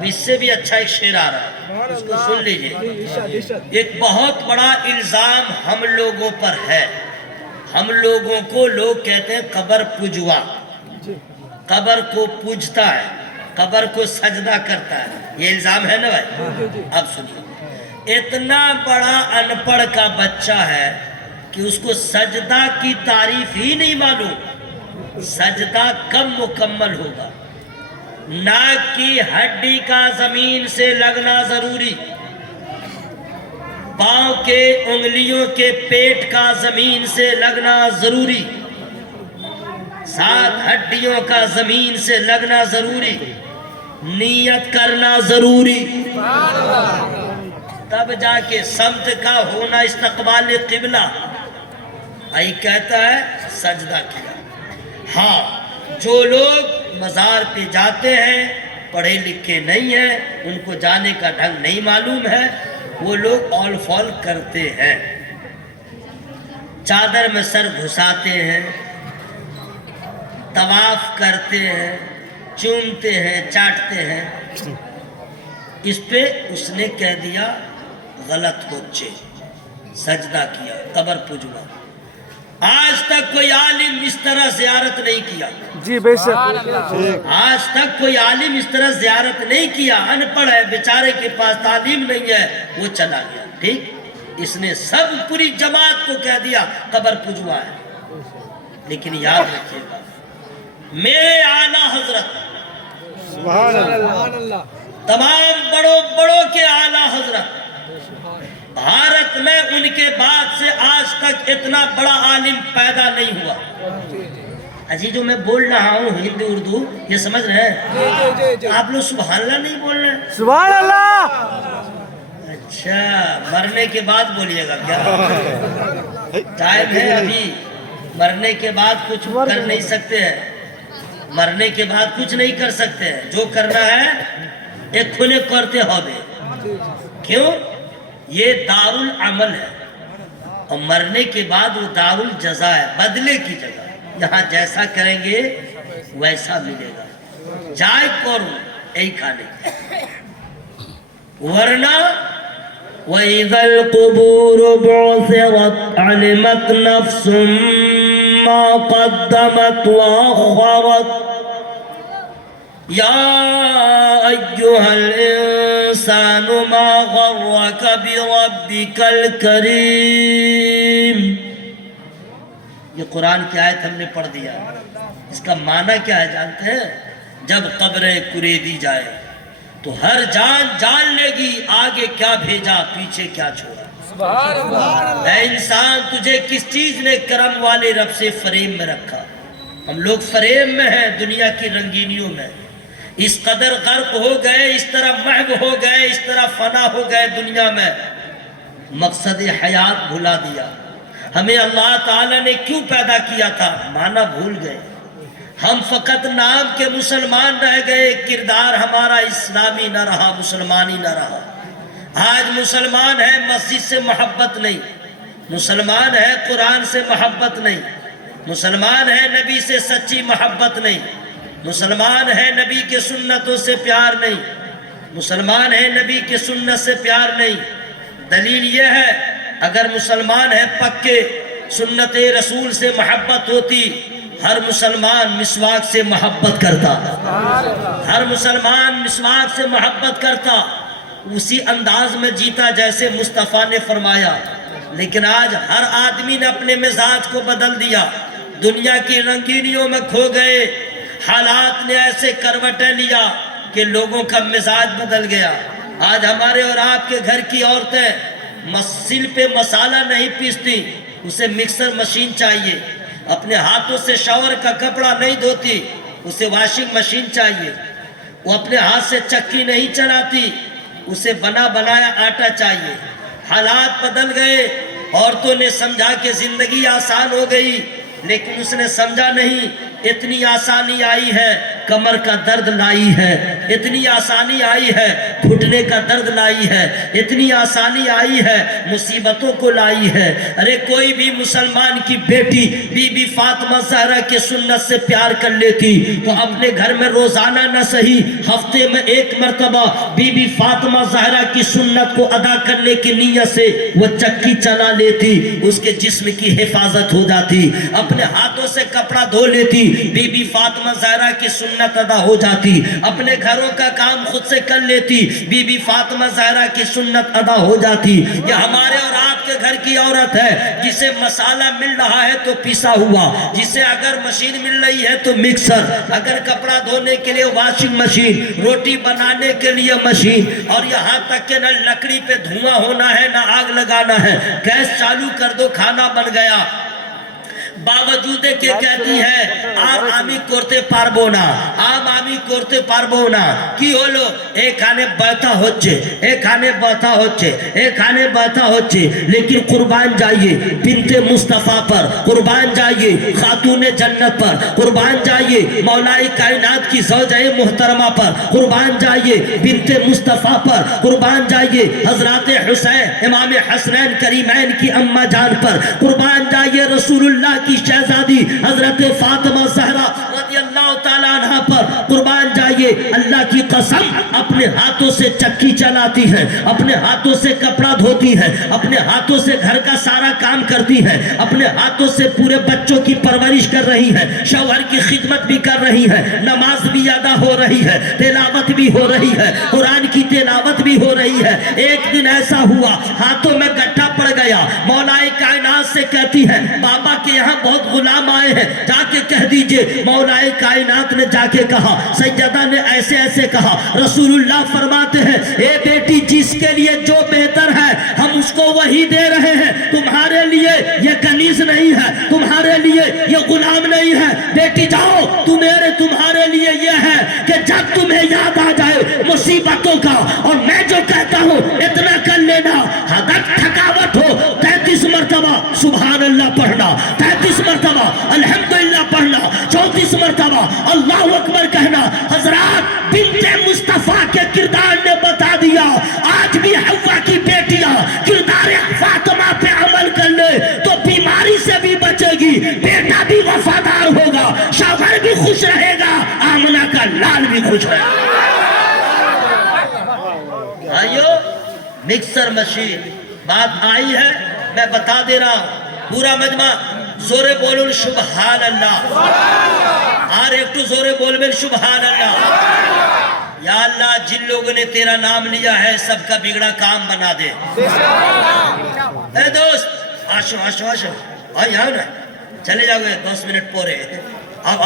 اب اس سے بھی اچھا ایک شعر آ رہا ہے، اس کو سن لیجئے۔ ایک بہت بڑا الزام ہم لوگوں پر ہے، ہم لوگوں کو لوگ کہتے ہیں قبر پجوا، قبر کو پوجتا ہے، قبر کو سجدہ کرتا ہے، یہ الزام ہے نا بھائی؟ اب سنیے، اتنا بڑا ان پڑھ کا بچہ ہے کہ اس کو سجدہ کی تعریف ہی نہیں معلوم، سجدہ کب مکمل ہوگا؟ ناک کی ہڈی کا زمین سے لگنا ضروری، پاؤں کے انگلیوں کے پیٹ کا زمین سے لگنا ضروری، 7 ہڈیوں کا زمین سے لگنا ضروری، نیت کرنا ضروری، تب جا کے سمت کا ہونا استقبال قبلہ، آئی کہتا ہے سجدہ کیا۔ ہاں، جو لوگ مزار پہ جاتے ہیں، پڑھے لکھے نہیں ہیں، ان کو جانے کا ڈھنگ نہیں معلوم ہے، وہ لوگ اول فال کرتے ہیں، چادر میں سر گھساتے ہیں، طواف کرتے ہیں، چومتے ہیں، چاٹتے ہیں۔ اس پہ اس نے کہہ دیا غلط بچے، سجدہ کیا، قبر پجوا۔ آج تک کوئی عالم اس طرح زیارت نہیں کیا، جی بے شک، آج تک کوئی عالم اس طرح زیارت نہیں کیا، ان پڑھ ہے بیچارے کے پاس تعلیم نہیں ہے، وہ چلا گیا، ٹھیک؟ اس نے سب پوری جماعت کو کہہ دیا قبر پجوا ہے۔ لیکن یاد رکھیے گا، میرے اعلیٰ حضرت، سبحان اللہ، تمام بڑوں کے اعلیٰ حضرت، بھارت میں ان کے بعد سے آج تک اتنا بڑا عالم پیدا نہیں ہوا۔ اجی جو میں بول رہا ہوں ہندی اردو یہ سمجھ رہے ہیں؟ آپ لوگ سبحان اللہ نہیں بول رہے ہیں؟ سبحان اللہ۔ اچھا، مرنے کے بعد بولیے گا کیا؟ ٹائم ہے ابھی، مرنے کے بعد کچھ کر نہیں سکتے ہیں، مرنے کے بعد کچھ نہیں کر سکتے ہیں، جو کرنا ہے ایک کھنے کرتے ہوئے۔ کیوں؟ یہ دارالعمل ہے، اور مرنے کے بعد وہ دارالجزا ہے، بدلے کی جگہ، یہاں جیسا کریں گے ویسا ملے گا، جائے کروں یہی کھانے، ورنہ وَإِذَا الْقُبُورُ بُعْثِرَتْ عَلِمَتْ نَفْسٌ مَا قَدَّمَتْ وَأَخَّرَتْ يَا أَيُّهَا الْإِنسَانُ مَا غَرَّكَ بِرَبِّكَ الْكَرِيمِ۔ یہ قرآن کی آیت ہم نے پڑھ دیا، اس کا معنی کیا ہے جانتے ہیں؟ جب قبریں کریدی جائے تو ہر جان جان لے گی آگے کیا بھیجا پیچھے کیا چھوڑا۔ اے انسان، تجھے کس چیز نے کرم والے رب سے فریم میں رکھا؟ ہم لوگ فریم میں ہیں، دنیا کی رنگینیوں میں، اس قدر غرق ہو گئے، اس طرح محو ہو گئے، اس طرح فنا ہو گئے دنیا میں، مقصد حیات بھلا دیا۔ ہمیں اللہ تعالیٰ نے کیوں پیدا کیا تھا معنی بھول گئے، ہم فقط نام کے مسلمان رہ گئے، کردار ہمارا اسلامی نہ رہا، مسلمانی نہ رہا۔ آج مسلمان ہے، مسجد سے محبت نہیں، مسلمان ہے، قرآن سے محبت نہیں، مسلمان ہے، نبی سے سچی محبت نہیں، مسلمان ہے، نبی کے سنتوں سے پیار نہیں، مسلمان ہے، نبی کے سنت سے پیار نہیں۔ دلیل یہ ہے، اگر مسلمان ہے پکے، سنت رسول سے محبت ہوتی، ہر مسلمان مسواک سے محبت کرتا، ہر مسلمان مسواک سے محبت کرتا، اسی انداز میں جیتا جیسے مصطفیٰ نے فرمایا۔ لیکن آج ہر آدمی نے اپنے مزاج کو بدل دیا، دنیا کی رنگینیوں میں کھو گئے، حالات نے ایسے کروٹیں لیا کہ لوگوں کا مزاج بدل گیا۔ آج ہمارے اور آپ کے گھر کی عورتیں سل پہ مسالہ نہیں پیستی، اسے مکسر مشین چاہیے، اپنے ہاتھوں سے شاور کا کپڑا نہیں دھوتی، اسے واشنگ مشین چاہیے، وہ اپنے ہاتھ سے چکی نہیں چلاتی، اسے بنا بنایا آٹا چاہیے۔ حالات بدل گئے، عورتوں نے سمجھا کہ زندگی آسان ہو گئی، لیکن اس نے سمجھا نہیں اتنی آسانی آئی ہے کمر کا درد لائی ہے، اتنی آسانی آئی ہے گھٹنے کا درد لائی ہے، اتنی آسانی آئی ہے مصیبتوں کو لائی ہے۔ ارے کوئی بھی مسلمان کی بیٹی بی بی فاطمہ زہرا کے سنت سے پیار کر لیتی تو اپنے گھر میں روزانہ نہ صحیح ہفتے میں ایک مرتبہ بی بی فاطمہ زہرا کی سنت کو ادا کرنے کی نیت سے وہ چکی چلا لیتی، اس کے جسم کی حفاظت ہو جاتی، اپنے ہاتھوں سے کپڑا دھو لیتی، بی بی فاطمہ زہرا کی سنت ادا ہو جاتی، اپنے گھروں کا کام خود سے کر لیتی، بی بی فاطمہ زہرا کی سنت ادا ہو جاتی۔ یہ ہمارے اور آپ کے گھر کی عورت ہے جسے مسالہ مل رہا ہے تو پیسا ہوا، جسے اگر مشین مل رہی ہے تو مکسر، اگر کپڑا دھونے کے لیے واشنگ مشین، روٹی بنانے کے لیے مشین، اور یہاں تک کہ نہ لکڑی پہ دھواں ہونا ہے نہ آگ لگانا ہے، گیس چالو کر دو کھانا بن گیا۔ باوجود کہ کہتی ہے آم آمی کرتے پاربو نا، آم آمی کرتے پاربو نا، کی ہولو ایکھانے بہتا ہوچے، ایکھانے بہتا ہوچے، ایکھانے بہتا ہوچے، لیکن قربان جائیے بنت مصطفیٰ پر، قربان جائیے خاتون جنت پر، قربان جائیے مولائی کائنات کی زوجہ محترمہ پر، قربان جائیے بنت مصطفیٰ پر، قربان جائیے حضرات حسین امام حسنین کریمین کی اماں جان پر، قربان جائیے رسول اللہ کی شہزادی حضرت فاطمہ زہرا رضی اللہ تعالیٰ عنہ پر، قربان جائیے اللہ کی قسم اپنے ہاتھوں سے چکی چلاتی ہے، اپنے ہاتھوں سے کپڑا دھوتی ہے، اپنے ہاتھوں سے گھر کا سارا کام کرتی ہے، اپنے ہاتھوں سے پورے بچوں کی پرورش کر رہی ہے، شوہر کی خدمت بھی کر رہی ہے، نماز بھی ادا ہو رہی ہے، تلاوت بھی ہو رہی ہے، قرآن کی تلاوت بھی ہو رہی ہے۔ ایک دن ایسا ہوا ہاتھوں میں گٹھا پڑ گیا، مولائی کائنات سے کہتی ہے بابا کے یہاں بہت غلام آئے ہیں، جا کے کہہ دیجئے۔ مولائی کائنات نے جا کے کہا، سیدہ نے ایسے ایسے کہا، رسول اللہ فرماتے ہیں اے بیٹی جس کے لیے جو بہتر ہے ہم اس کو وہی دے رہے ہیں، تمہارے لیے یہ کنیز نہیں ہے، تمہارے لیے یہ غلام نہیں ہے، بیٹی جاؤ تمہارے لیے یہ ہے کہ جب تمہیں یاد آ جائے مصیبتوں کا اور میں جو کہتا ہوں اتنا کر لینا، اگر تھکاوٹ ہو 33 مرتبہ سبحان اللہ پڑھنا، 33 مرتبہ الحمدللہ پڑھنا، 34 مرتبہ اللہ اکبر کہنا۔ حضرات بنت مصطفیٰ کے کردار نے بتا دیا آج بھی حوا کی بیٹیاں کردار فاطمہ پہ عمل کر لے تو بیماری سے بھی بچے گی، بیٹا بھی وفادار ہوگا، شوہر بھی خوش رہے گا، آمنہ کا لال بھی خوش رہے گا۔ آئیو مکسر مشین بات آئی ہے، میں بتا دے رہا ہوں، پورا مجمع زورے بولن سبحان اللہ، اور ایک تو زورے بولن سبحان اللہ۔ یا اللہ جن لوگوں نے تیرا نام لیا ہے سب کا بگڑا کام بنا دے۔ اے دوست آشو آشو آشو آئی آؤ نا، چلے جاؤ گے 10 منٹ پورے، اب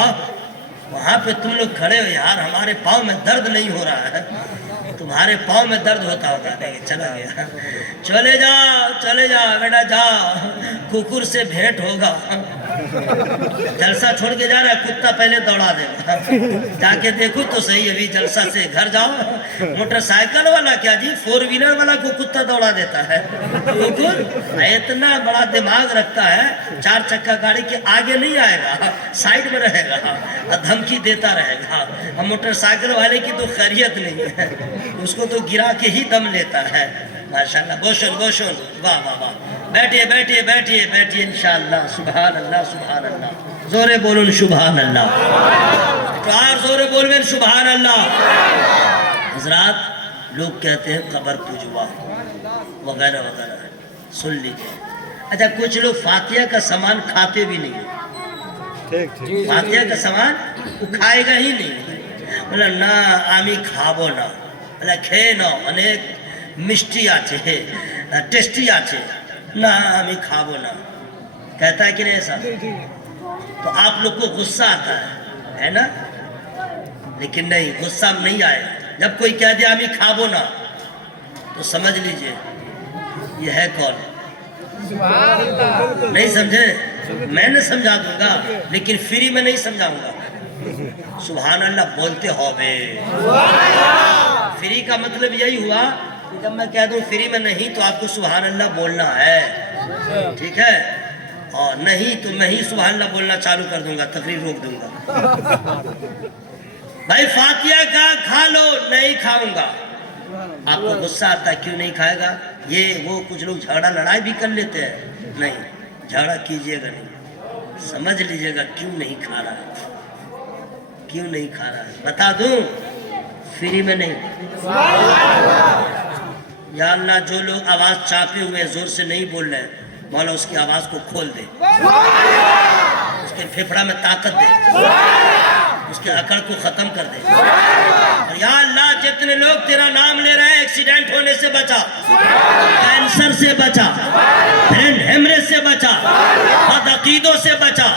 وہاں پہ تم لوگ کھڑے ہو یار، ہمارے پاؤں میں درد نہیں ہو رہا ہے، تمہارے پاؤں میں درد ہوتا ہوگا، نہیں چلا گیا، چلے جاؤ بیٹا جاؤ، ککر سے بھیٹ ہوگا، جلسہ چھوڑ کے جا رہا ہے کتا پہلے دوڑا دے گا، جا کے دیکھو تو صحیح، ابھی جلسہ سے گھر جاؤ، موٹر سائیکل والا کیا جی 4 ویلر والا کو کتا دوڑا دیتا ہے، ککر اتنا بڑا دماغ رکھتا ہے 4 چکا گاڑی کے آگے نہیں آئے گا، سائیڈ میں رہے گا، دھمکی دیتا رہے گا، اب موٹر سائیکل والے کی تو خیریت نہیں ہے، اس کو تو گرا کے ہی دم لیتا ہے۔ ماشاءاللہ گوشن واہ واہ واہ، بیٹھئے انشاءاللہ، سبحان اللہ سبحان اللہ، زورے بولن سبحان اللہ، چار زورے بولن سبحان اللہ۔ حضرات لوگ کہتے ہیں قبر پوجوا وغیرہ وغیرہ، سن لیجئے، اچھا کچھ لوگ فاتحہ کا سامان کھاتے بھی نہیں، فاتحہ کا سامان وہ کھائے گا ہی نہیں، بولا نا آمی کھابو نا، بولا کھے نا انیک مشٹی آچے ٹیسٹی آچے نا ہمیں کھابو نا، کہتا ہے کہ نہیں ایسا؟ تو آپ لوگ کو غصہ آتا ہے نا، لیکن نہیں غصہ نہیں آئے، جب کوئی کہہ دیا ہمیں کھابو نا تو سمجھ لیجئے یہ ہے کون، نہیں سمجھے؟ میں نے سمجھا دوں گا لیکن فری میں نہیں سمجھاؤں گا، سبحان اللہ بولتے ہو بے، فری کا مطلب یہی ہوا کہ جب میں کہہ دوں فری میں نہیں تو آپ کو سبحان اللہ بولنا ہے، ٹھیک ہے، اور نہیں تو میں ہی سبحان اللہ بولنا چالو کر دوں گا، تقریر روک دوں گا۔ بھائی فاتحہ کا کھا لو، نہیں کھاؤں گا۔ آپ کو غصہ آتا ہے کیوں نہیں کھائے گا؟ یہ وہ کچھ لوگ جھگڑا لڑائی بھی کر لیتے ہیں، نہیں جھگڑا کیجئے گا نہیں، سمجھ لیجئے گا کیوں نہیں کھا رہا ہے، کیوں نہیں کھا رہا ہے، بتا دوں فری میں نہیں۔ یا اللہ جو لوگ آواز چاپے ہوئے زور سے نہیں بول رہے ہیں، مولا اس کی آواز کو کھول دے، اس کے پھیپھڑا میں طاقت دے، اس کے اکڑ کو ختم کر دے۔ اور یا اللہ جتنے لوگ تیرا نام لے رہے ہیں ایکسیڈنٹ ہونے سے بچا، کینسر سے بچا، برین ہیمریج سے بچا، بدعقیدوں سے بچا،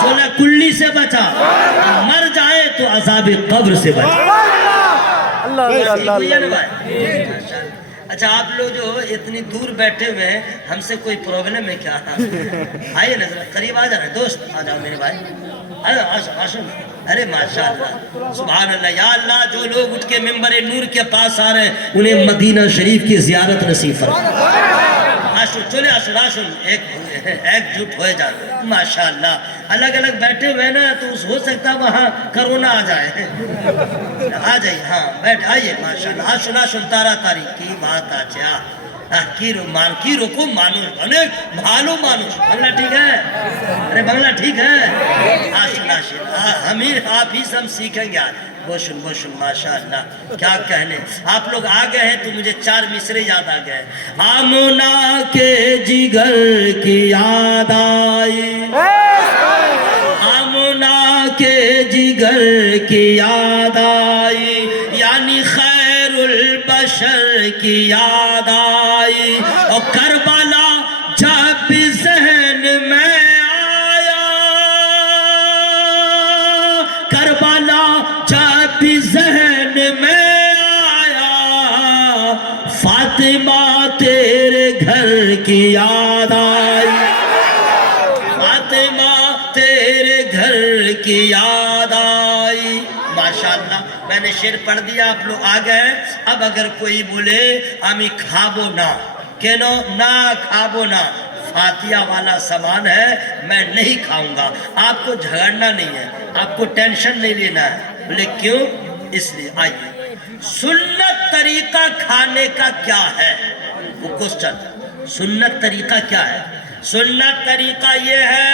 سولہ کلی سے بچا، اور مر جائے تو عذاب قبر سے بچا۔ اچھا آپ لوگ جو اتنی دور بیٹھے ہوئے ہیں، ہم سے کوئی پرابلم ہے کیا؟ آئیے نظر قریب آ جانا، دوست آ جاؤ میرے بھائی، ارے ماشاءاللہ سبحان اللہ۔ یا اللہ جو لوگ اٹھ کے ممبر نور کے پاس آ رہے ہیں انہیں مدینہ شریف کی زیارت نصیب فرما۔ آشو چلے آشو ایک جھوٹ ہوئے جاتے ماشاءاللہ۔ الگ الگ بیٹھے ہوئے نا تو ہو سکتا ہے وہاں کرونا آ جائے، آ جائیے، ہاں بیٹھ آئیے ماشاءاللہ۔ آشو تارا تاری کی بات آچا کی رکو مانوش بنے بھالو مانوش۔ بنگلہ ٹھیک ہے؟ ارے بنگلہ ٹھیک ہے؟ ہمیں آپ ہی سب سیکھیں گے آج۔ بوشن بوشن ماشاءاللہ کیا کہنے۔ آپ لوگ آ گئے ہیں تو مجھے 4 مصرے یاد آ گئے۔ آمنہ کے جگر کی یاد آئی، آمنہ کے جگر کی یاد آئی، یعنی خیر البشر کی یاد آئی، اور کربلا جب بھی ذہن میں آیا، کربلا جب بھی ذہن میں آیا، فاطمہ تیرے گھر کی یاد آئی، فاطمہ تیرے گھر کی یاد آئی۔ ماشاءاللہ میں نے شعر پڑھ دیا، آپ لوگ آ گئے۔ اب اگر کوئی بولے ہمیں کھابو نا، کہنو نا کھابو نا، فاتحہ والا سامان ہے میں نہیں کھاؤں گا۔ آپ کو جھگڑنا نہیں ہے، آپ کو ٹینشن نہیں لینا ہے۔ بولے کیوں؟ اس لیے آئیے سنت طریقہ کھانے کا کیا ہے، وہ کوسچن۔ سنت طریقہ کیا ہے؟ سنت طریقہ یہ ہے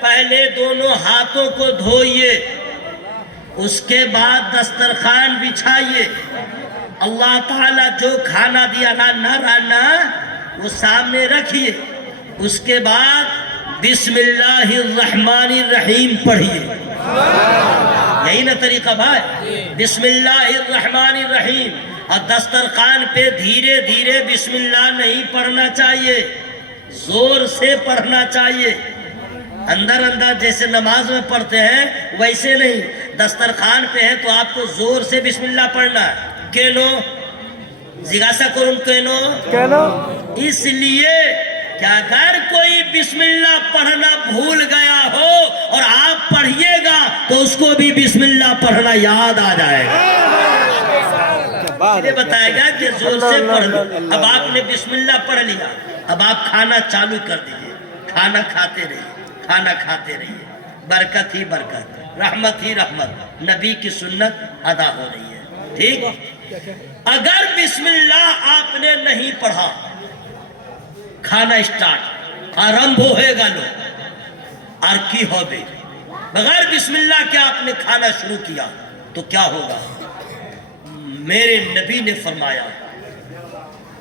پہلے دونوں ہاتھوں کو دھوئیے، اس کے بعد دسترخوان بچھائیے، اللہ تعالیٰ جو کھانا دیا نہ رانا وہ سامنے رکھیے، اس کے بعد بسم اللہ الرحمن الرحیم پڑھیے۔ یہی نا طریقہ بھائی، بسم اللہ الرحمن الرحیم۔ اور دسترخوان پہ دھیرے دھیرے بسم اللہ نہیں پڑھنا چاہیے، زور سے پڑھنا چاہیے، اندر اندر جیسے نماز میں پڑھتے ہیں ویسے نہیں۔ دسترخوان پہ ہے تو آپ کو زور سے بسم اللہ پڑھنا ہے۔ کینو زگاسا کرن کینو، اس لیے کہ اگر کوئی بسم اللہ پڑھنا بھول گیا ہو اور آپ پڑھیے گا تو اس کو بھی بسم اللہ پڑھنا یاد آ جائے گا، یہ بتائے گا کہ زور سے پڑھ لو۔ اب آپ نے بسم اللہ پڑھ لیا، اب آپ کھانا چالو کر دیجئے، کھانا کھاتے رہیے، کھانا کھاتے رہیے، برکت ہی برکت، رحمت ہی رحمت، نبی کی سنت ادا ہو رہی ہے، ٹھیک؟ اگر بسم اللہ آپ نے نہیں پڑھا، کھانا اسٹارٹ آرمبھ ہوئے گا لو اور کی ہو بے، بغیر بسم اللہ کے آپ نے کھانا شروع کیا تو کیا ہوگا؟ میرے نبی نے فرمایا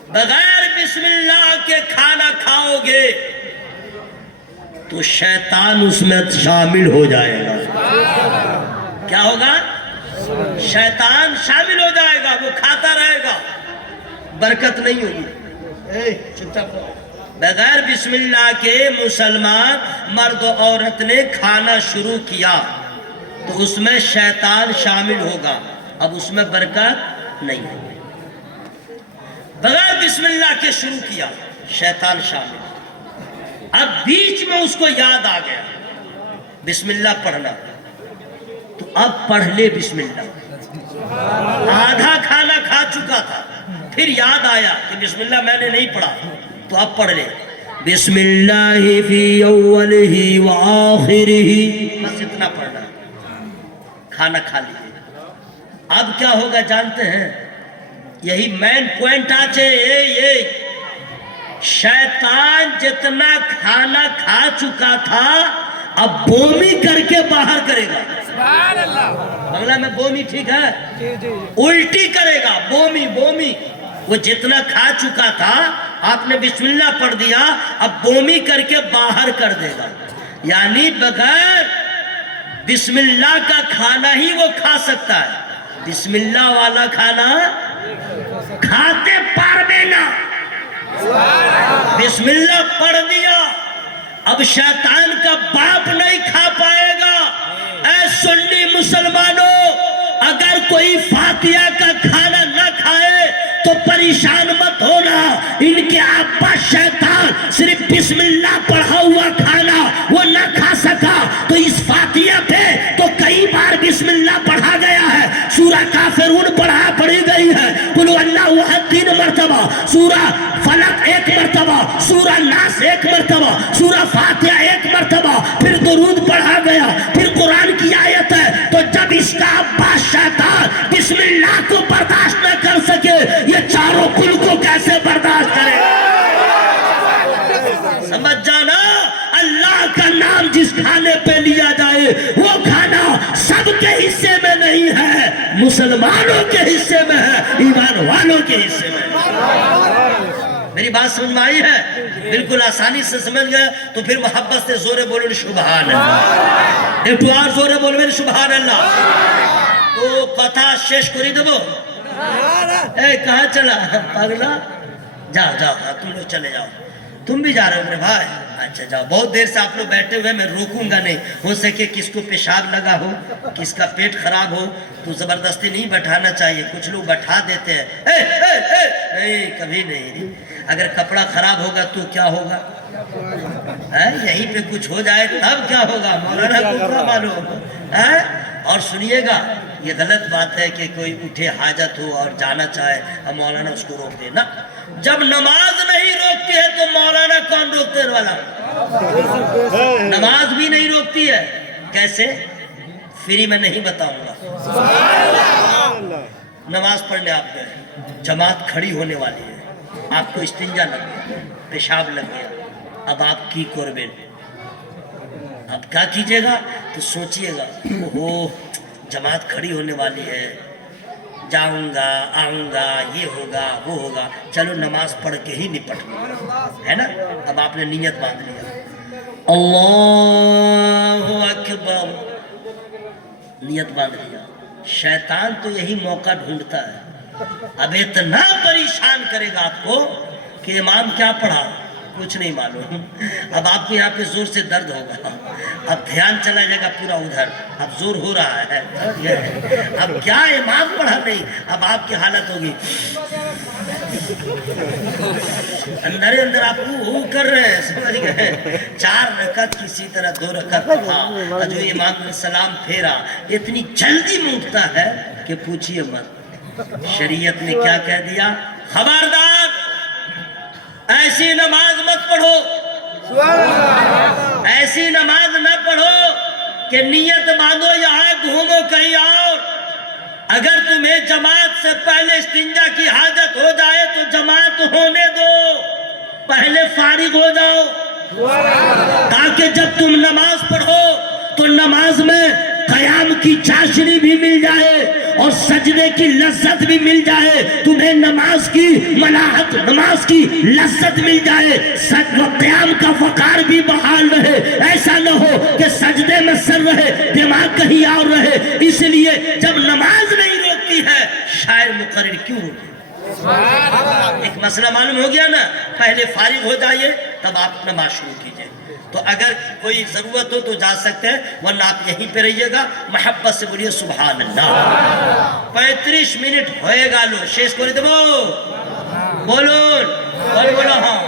بغیر بسم اللہ کے کھانا کھاؤ گے تو شیطان اس میں شامل ہو جائے گا۔ کیا ہوگا؟ شیطان شامل ہو جائے گا، وہ کھاتا رہے گا، برکت نہیں ہوگی۔ بغیر بسم اللہ کے مسلمان مرد و عورت نے کھانا شروع کیا تو اس میں شیطان شامل ہوگا، اب اس میں برکت نہیں ہوگی۔ بغیر بسم اللہ کے شروع کیا، شیطان شامل، اب بیچ میں اس کو یاد آ گیا بسم اللہ پڑھنا، تو اب پڑھ لے بسم اللہ۔ آدھا کھانا کھا چکا تھا، پھر یاد آیا کہ بسم اللہ میں نے نہیں پڑھا، تو اب پڑھ لے بسم اللہ فی اولہ و آخرہ، بس اتنا پڑھنا، کھانا کھا لیجئے۔ اب کیا ہوگا جانتے ہیں؟ یہی مین پوائنٹ آچے یہ شیطان جتنا کھانا کھا چکا تھا اب بومی کر کے باہر کرے گا. سبحان اللہ. بنگلہ میں بومی ٹھیک ہے؟ جی جی. الٹی کرے گا. بومی بومی وہ جتنا کھا چکا تھا آپ نے بسم اللہ پڑھ دیا اب بومی کر کے باہر کر دے گا. یعنی بغیر بسم اللہ کا کھانا ہی وہ کھا سکتا ہے. بسم اللہ والا کھانا کھاتے پاروے نہ. بسم اللہ پڑھ دیا اب شیطان کا باپ نہیں کھا پائے گا. اے سنی مسلمانوں، اگر کوئی فاتحہ کا کھانا نہ کھائے تو پریشان مت ہونا. ان کے ابا شیطان صرف بسم اللہ پڑھا ہوا کھانا وہ نہ کھا سکا تو اس فاتحہ پہ تو کئی بار بسم اللہ پڑھا گیا ہے. سورہ کافرون پڑھی گئی ہے، قل اللہ احد 3 مرتبہ، سورہ فلق 1 مرتبہ، سورہ ناس 1 مرتبہ، سورہ فاتحہ 1 مرتبہ، پھر درود پڑھا گیا، پھر قرآن کی آیت ہے. تو جب اس کا ابا شیطان بسم اللہ کو برداشت نہ کر سکے یہ چاروں کل کو کیسے برداشت کرے؟ سمجھ جانا، اللہ کا نام جس کھانے پہ لیا جائے وہ کھانا سب کے حصے میں نہیں ہے، مسلمانوں کے حصے میں ہے، ایمان والوں کے حصے میں ہے. میری بات سمجھ میں آئی ہے؟ بالکل آسانی سے سمجھ گئے تو پھر محبت سے زورے بولو سبحان اللہ. ایک تو اور زورے بولو سبحان اللہ. تو کتھا شیش کری دبو. اے کہاں چلا پاگلا؟ جاؤ جاؤ تم لوگ چلے جاؤ. تم بھی جا رہے ہو میرے بھائی؟ اچھا جاؤ. بہت دیر سے آپ لوگ بیٹھے ہوئے، میں روکوں گا نہیں. ہو سکے کس کو پیشاب لگا ہو، کس کا پیٹ خراب ہو تو زبردستی نہیں بٹھانا چاہیے. کچھ لوگ بٹھا دیتے ہیں. نہیں کبھی نہیں. اگر کپڑا خراب ہوگا تو کیا ہوگا؟ یہیں پہ کچھ ہو جائے تب کیا ہوگا؟ مولانا کو کیا معلوم. اور سنیے گا، یہ غلط بات ہے کہ کوئی اٹھے حاجت ہو اور جانا چاہے اور مولانا اس کو روک دے نا. جب نماز نہیں روکتی ہے تو مولانا کون روکتے والا؟ نماز بھی نہیں روکتی ہے. کیسے؟ فری میں نہیں بتاؤں گا. نماز پڑھنے آپ گئے، جماعت کھڑی ہونے والی ہے، آپ کو استنجا لگ گیا، پیشاب لگ گیا. اب آپ کی قربین اب کیا کیجئے گا؟ تو سوچئے گا اوہ جماعت کھڑی ہونے والی ہے، جاؤں گا آؤں گا، یہ ہوگا وہ ہوگا، چلو نماز پڑھ کے ہی نپٹ گیا ہے نا. اب آپ نے نیت باندھ لیا، اللہ اکبر، نیت باندھ لیا. شیطان تو یہی موقع ڈھونڈتا ہے. اب اتنا پریشان کرے گا آپ کو کہ امام کیا پڑھا کچھ نہیں معلوم. اب آپ کو یہاں پہ زور سے درد ہوگا، اب دھیان چلا جائے گا پورا ادھر، اب زور ہو رہا ہے. اب کیا امام پڑھا نہیں، اب آپ کی حالت ہوگی اندر اندر آپ وہ کر رہے ہیں. سمجھ گئے؟ 4 رکعت کسی طرح 2 رکعت پڑھا، جو امام نے سلام پھیرا اتنی جلدی میں اٹھتا ہے کہ پوچھئے مت. شریعت نے کیا کہہ دیا؟ خبردار ایسی نماز مت پڑھو، ایسی نماز نہ پڑھو کہ نیت باندھو یہاں گھومو کہیں اور. اگر تمہیں جماعت سے پہلے استنجا کی حاجت ہو جائے تو جماعت ہونے دو، پہلے فارغ ہو جاؤ تاکہ جب تم نماز پڑھو تو نماز میں قیام کی چاشنی بھی مل جائے اور سجدے کی لذت بھی مل جائے. تمہیں نماز کی ملاحت، نماز کی لذت مل جائے، قیام کا وقار بھی بحال رہے. ایسا نہ ہو کہ سجدے میں سر رہے دماغ کہیں اور رہے. اس لیے جب نماز نہیں روکتی ہے شاعر مقرر کیوں روکے؟ ایک مسئلہ معلوم ہو گیا نا. پہلے فارغ ہو جائیے تب آپ نماز شروع کیجئے. تو اگر کوئی ضرورت ہو تو جا سکتے ہیں، ورنہ آپ یہیں پہ رہیے گا. محبت سے بولیے سبحان اللہ. 35 منٹ ہوئے گا. لو شیش کو دے بولو بولو. ہاں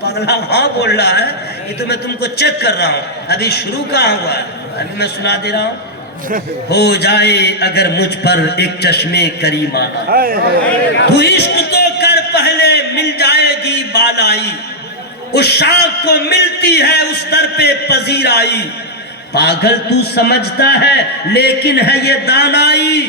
پگلا ہاں بول رہا ہے. یہ تو میں تم کو چیک کر رہا ہوں، ابھی شروع کہاں ہوا ہے، ابھی میں سنا دے رہا ہوں. ہو جائے اگر مجھ پر ایک چشمے کریمانہ، تو عشق تو کر پہلے مل جائے گی بالائی. اس شاخ کو ملتی ہے اس در پہ پذیرائی. پاگل تو سمجھتا ہے لیکن ہے یہ دانائی.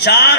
4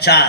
4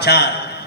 4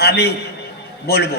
আমি বলবো,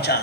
4।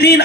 3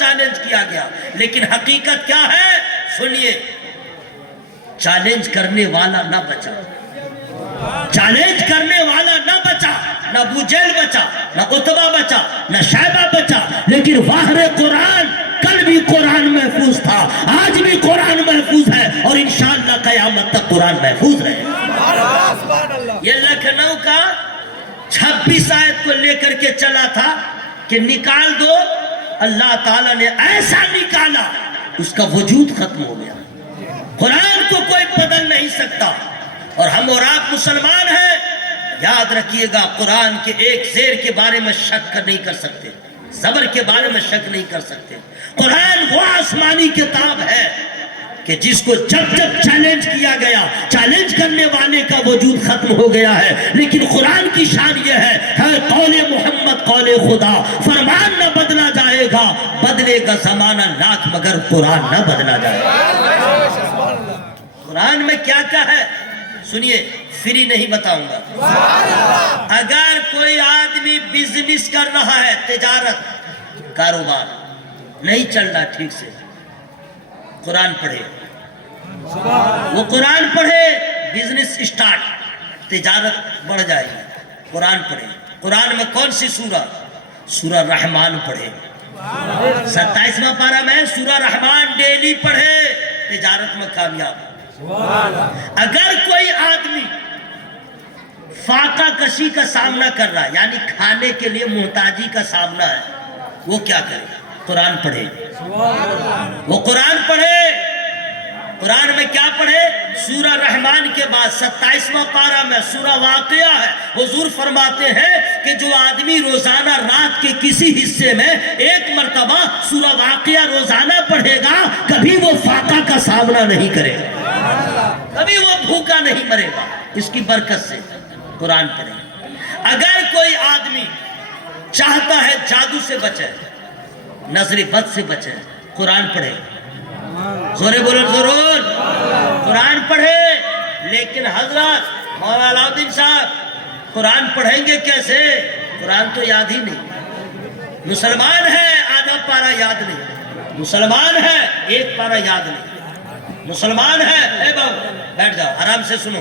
چیلنج کیا گیا، لیکن حقیقت کیا ہے سنیے، چیلنج کرنے والا نہ بچا، چیلنج کرنے والا نہ بچا، نہ ابو جہل بچا، نہ عتبہ بچا، نہ شیبہ بچا، لیکن واہر قرآن کل بھی قرآن محفوظ تھا، آج بھی قرآن محفوظ ہے، اور انشاءاللہ قیامت تک قرآن محفوظ رہے۔ یہ لکھنؤ کا 26 آیت کو لے کر کے چلا تھا کہ نکال دو، اللہ تعالیٰ نے ایسا نکالا اس کا وجود ختم ہو گیا، قرآن کو کوئی بدل نہیں سکتا۔ اور ہم اور آپ مسلمان ہیں، یاد رکھیے گا قرآن کے ایک زیر کے بارے میں شک نہیں کر سکتے، زبر کے بارے میں شک نہیں کر سکتے۔ قرآن وہ آسمانی کتاب ہے کہ جس کو جب جب چیلنج کیا گیا، چیلنج کرنے والے کا وجود ختم ہو گیا ہے، لیکن قرآن کی شان یہ ہے قول محمد قول خدا، فرمان نہ بدلا جائے گا، بدلے گا زمانہ لاکھ مگر قرآن نہ بدلا جائے گا۔ قرآن میں کیا کیا ہے سنیے، فری نہیں بتاؤں گا۔ اگر کوئی آدمی بزنس کر رہا ہے، تجارت کاروبار نہیں چل رہا ٹھیک سے، قرآن پڑھے، وہ قرآن پڑھے، بزنس اسٹارٹ، تجارت بڑھ جائے گی، قرآن پڑھے۔ قرآن میں کون سی سورہ؟ سورہ رحمان پڑھے، 27واں پارہ میں سورہ رحمان ڈیلی پڑھے، تجارت میں کامیاب۔ اگر کوئی آدمی فاقہ کشی کا سامنا کر رہا ہے، یعنی کھانے کے لیے محتاجی کا سامنا ہے، وہ کیا کرے؟ قرآن پڑھے، وہ قرآن پڑھے۔ قرآن میں کیا پڑھے؟ سورہ رحمان کے بعد 27واں پارہ میں سورہ واقعہ ہے، حضور فرماتے ہیں کہ جو آدمی روزانہ رات کے کسی حصے میں ایک مرتبہ سورہ واقعہ روزانہ پڑھے گا، کبھی وہ فاقہ کا سامنا نہیں کرے گا، کبھی وہ بھوکا نہیں مرے گا، اس کی برکت سے قرآن پڑھے۔ اگر کوئی آدمی چاہتا ہے جادو سے بچے، نظر بد سے بچے، قرآن پڑھے، زورے بولو ضرور، قرآن پڑھے۔ لیکن حضرت مولانا علاؤدین صاحب قرآن پڑھیں گے کیسے؟ قرآن تو یاد ہی نہیں، مسلمان ہے آدھا پارہ یاد نہیں، مسلمان ہے ایک پارہ یاد نہیں، مسلمان ہے، اے بابو بیٹھ جاؤ آرام سے سنو،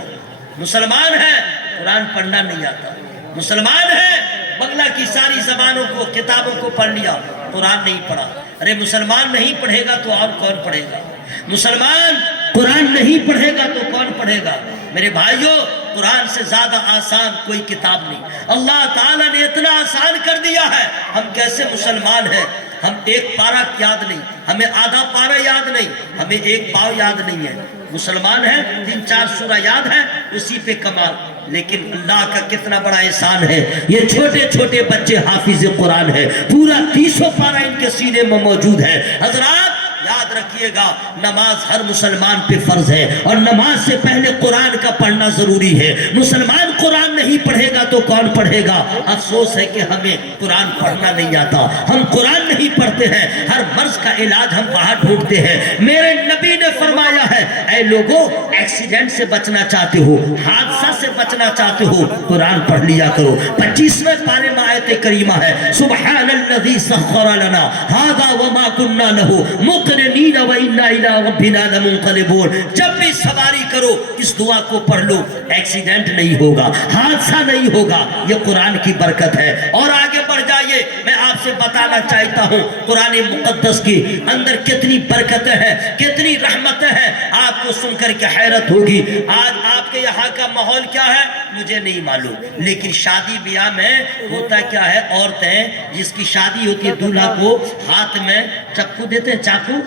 مسلمان ہے قرآن پڑھنا نہیں آتا، مسلمان ہے بنگلہ کی ساری زبانوں کو کتابوں کو پڑھ لیا، قرآن نہیں پڑھا۔ ارے مسلمان نہیں پڑھے گا تو اور کون پڑھے گا؟ مسلمان قرآن نہیں پڑھے گا تو کون پڑھے گا؟ میرے بھائیوں، قرآن سے زیادہ آسان کوئی کتاب نہیں، اللہ تعالیٰ نے اتنا آسان کر دیا ہے۔ ہم کیسے مسلمان ہیں، ہم ایک پارہ یاد نہیں، ہمیں آدھا پارہ یاد نہیں، ہمیں ایک پاؤ یاد نہیں ہے، مسلمان ہیں 3-4 سورہ یاد ہے، اسی پہ کمال۔ لیکن اللہ کا کتنا بڑا احسان ہے، یہ چھوٹے چھوٹے بچے حافظ قرآن ہے، پورا 300 پارہ ان کے سینے میں موجود ہے۔ حضرات یاد رکھیے گا، نماز ہر مسلمان پہ فرض ہے، اور نماز سے پہلے قرآن کا پڑھنا ضروری ہے۔ مسلمان قرآن نہیں پڑھے گا تو کون پڑھے گا؟ افسوس ہے کہ ہمیں قرآن پڑھنا نہیں آتا، ہم قرآن نہیں پڑھتے ہیں، ہر مرض کا علاج ہم باہر ڈھونڈتے ہیں۔ میرے نبی نے فرمایا ہے، اے لوگوں ایکسیڈنٹ سے بچنا چاہتے ہو، حادثہ سے بچنا چاہتے ہو، قرآن پڑھ لیا کرو۔ 25ویں پارے میں آیت کریمہ ہے، سبحان الذی سخر لنا ھذا وما كنا له مقرنین وإنا إلی ربنا لمنقلبون۔ جب بھی سواری کرو اس دعا کو پڑھ لو، ایکسیڈنٹ نہیں ہوگا، حادثہ نہیں ہوگا، یہ قرآن کی برکت ہے۔ اور آگے بڑھ جائیے، میں آپ سے بتانا چاہتا ہوں قرآن مقدس کی اندر کتنی برکتیں ہیں، کتنی رحمتیں ہیں، آپ کو سن کر کے حیرت ہوگی۔ آج آپ کے یہاں کا ماحول کیا ہے مجھے نہیں معلوم، لیکن شادی بیاہ میں ہوتا کیا ہے، عورتیں جس کی شادی ہوتی ہے دولہا کو ہاتھ میں چکو دیتے ہیں، چاقو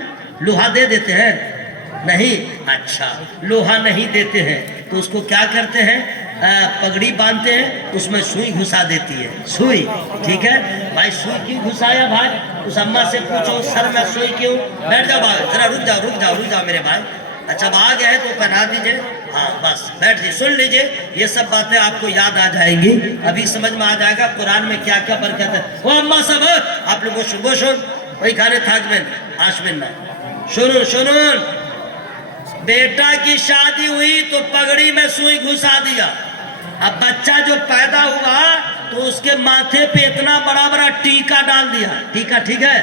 لوہا دے دیتے ہیں، نہیں، اچھا لوہا نہیں دیتے ہیں تو اس کو کیا کرتے ہیں، پگڑی باندھتے ہیں، اس میں سوئی گھسا دیتی ہے، سوئی، ٹھیک ہے بھائی، سوئی کیوں گھسایا بھائی؟ اس اماں سے پوچھو سر میں سوئی کیوں؟ بیٹھ جاؤ بھائی، ذرا رک جاؤ میرے بھائی، اچھا اب آ گئے تو پہنا دیجئے، ہاں بس بیٹھ جائیے، سن لیجئے، یہ سب باتیں آپ کو یاد آ جائیں گی، ابھی سمجھ میں آ جائے گا قرآن میں کیا کیا برکت ہے۔ وہ اماں سب آپ لوگوں شبوشن وہی کھانے تھاجمن آشمن میں شنون، بیٹا کی شادی ہوئی تو پگڑی میں سوئی گھسا دیا، اب بچہ جو پیدا ہوا تو اس کے ماتھے پہ اتنا بڑا بڑا ٹیکا ڈال دیا، ٹیکا ٹھیک ہے،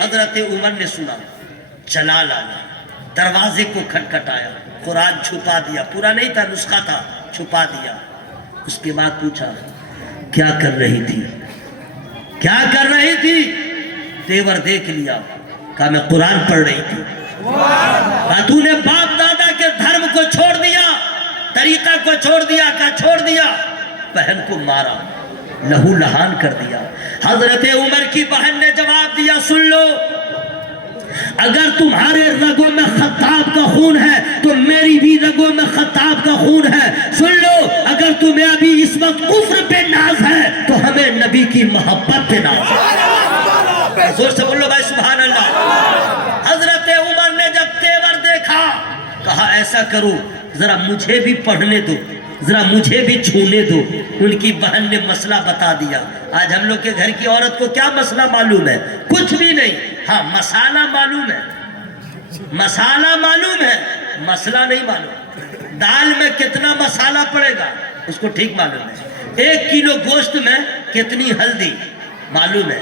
حضرت عمر نے سنا، چلا لانا، دروازے کو کھٹکھٹایا، قرآن چھپا دیا، پورا نہیں تھا، نسخہ تھا، چھپا دیا۔ اس کے بعد پوچھا کیا کر رہی تھی، کیا کر رہی تھی؟ تیور دیکھ لیا، کہا میں قرآن پڑھ رہی تھی۔ کہا تو نے باپ دادا کے دھرم کو چھوڑ دیا، طریقہ کو چھوڑ دیا، کہا چھوڑ دیا۔ بہن کو مارا، لہو لہان کر دیا۔ حضرت عمر کی بہن نے جواب دیا، سن لو، اگر تمہارے رگوں میں خطاب کا خون ہے تو میری بھی رگوں میں خطاب کا خون ہے۔ سن لو، اگر تمہیں ابھی اس وقت کفر پہ ناز ہے تو ہمیں نبی کی محبت پہ ناز ہے۔ زور سے بولو بھائی سبحان اللہ۔ حضرت عمر نے جب تیور دیکھا، کہا ایسا کرو، ذرا مجھے بھی پڑھنے دو، ذرا مجھے بھی چھونے دو۔ ان کی بہن نے مسئلہ بتا دیا۔ آج ہم لوگ کے گھر کی عورت کو کیا مسئلہ معلوم ہے؟ کچھ بھی نہیں، ہاں مسالہ معلوم ہے، مسالہ معلوم ہے، مسئلہ نہیں معلوم۔ دال میں کتنا مسالہ پڑے گا اس کو ٹھیک معلوم ہے، 1 کلو گوشت میں کتنی ہلدی معلوم ہے،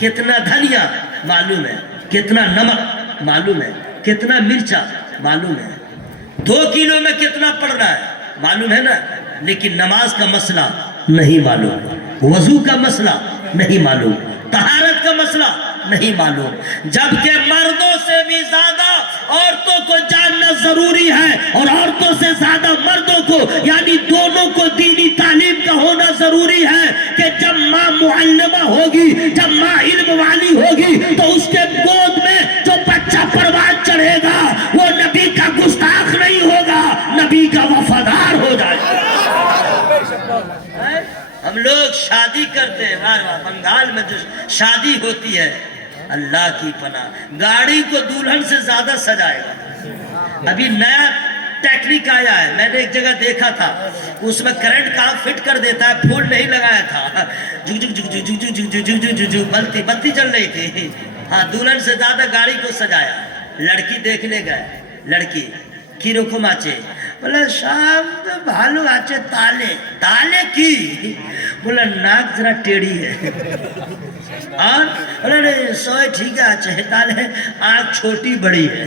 کتنا دھنیا معلوم ہے، کتنا نمک معلوم ہے، کتنا مرچا معلوم ہے، 2 کلو میں کتنا پڑنا ہے معلوم ہے نا، لیکن نماز کا مسئلہ نہیں معلوم، وضو کا مسئلہ نہیں معلوم، طہارت کا مسئلہ نہیں معلوم۔ جبکہ مردوں سے بھی زیادہ عورتوں کو جاننا ضروری ہے، اور عورتوں سے زیادہ مردوں کو، یعنی دونوں کو دینی تعلیم کا ہونا ضروری ہے کہ جب ماں معلمہ ہوگی، جب ماں علم والی ہوگی تو اس کے گود میں جو بچہ پروان چڑھے گا وہ نبی کا گستاخ نہیں ہوگا، نبی کا وفادار ہو جائے گا۔ ہم لوگ شادی کرتے ہیں، بنگال میں جو شادی ہوتی ہے، اللہ کی پناہ، گاڑی کو دلہن سے زیادہ سجائے گا۔ ابھی نیا ٹیکنیک آیا ہے، میں نے ایک جگہ دیکھا تھا، اس میں کرنٹ کہاں فٹ کر دیتا ہے، پھول نہیں لگایا تھا، بتی چل رہی تھی، ہاں دلہن سے زیادہ گاڑی کو سجایا۔ لڑکی دیکھنے گئے، لڑکی کی رکم آچے، بولا شام بھالو آچے تالے، تالے کی؟ بولا ناک ذرا ٹیڑھی ہے، اور بولا نہیں سوئے ٹھیک ہے آچے تالے، آنکھ چھوٹی بڑی ہے،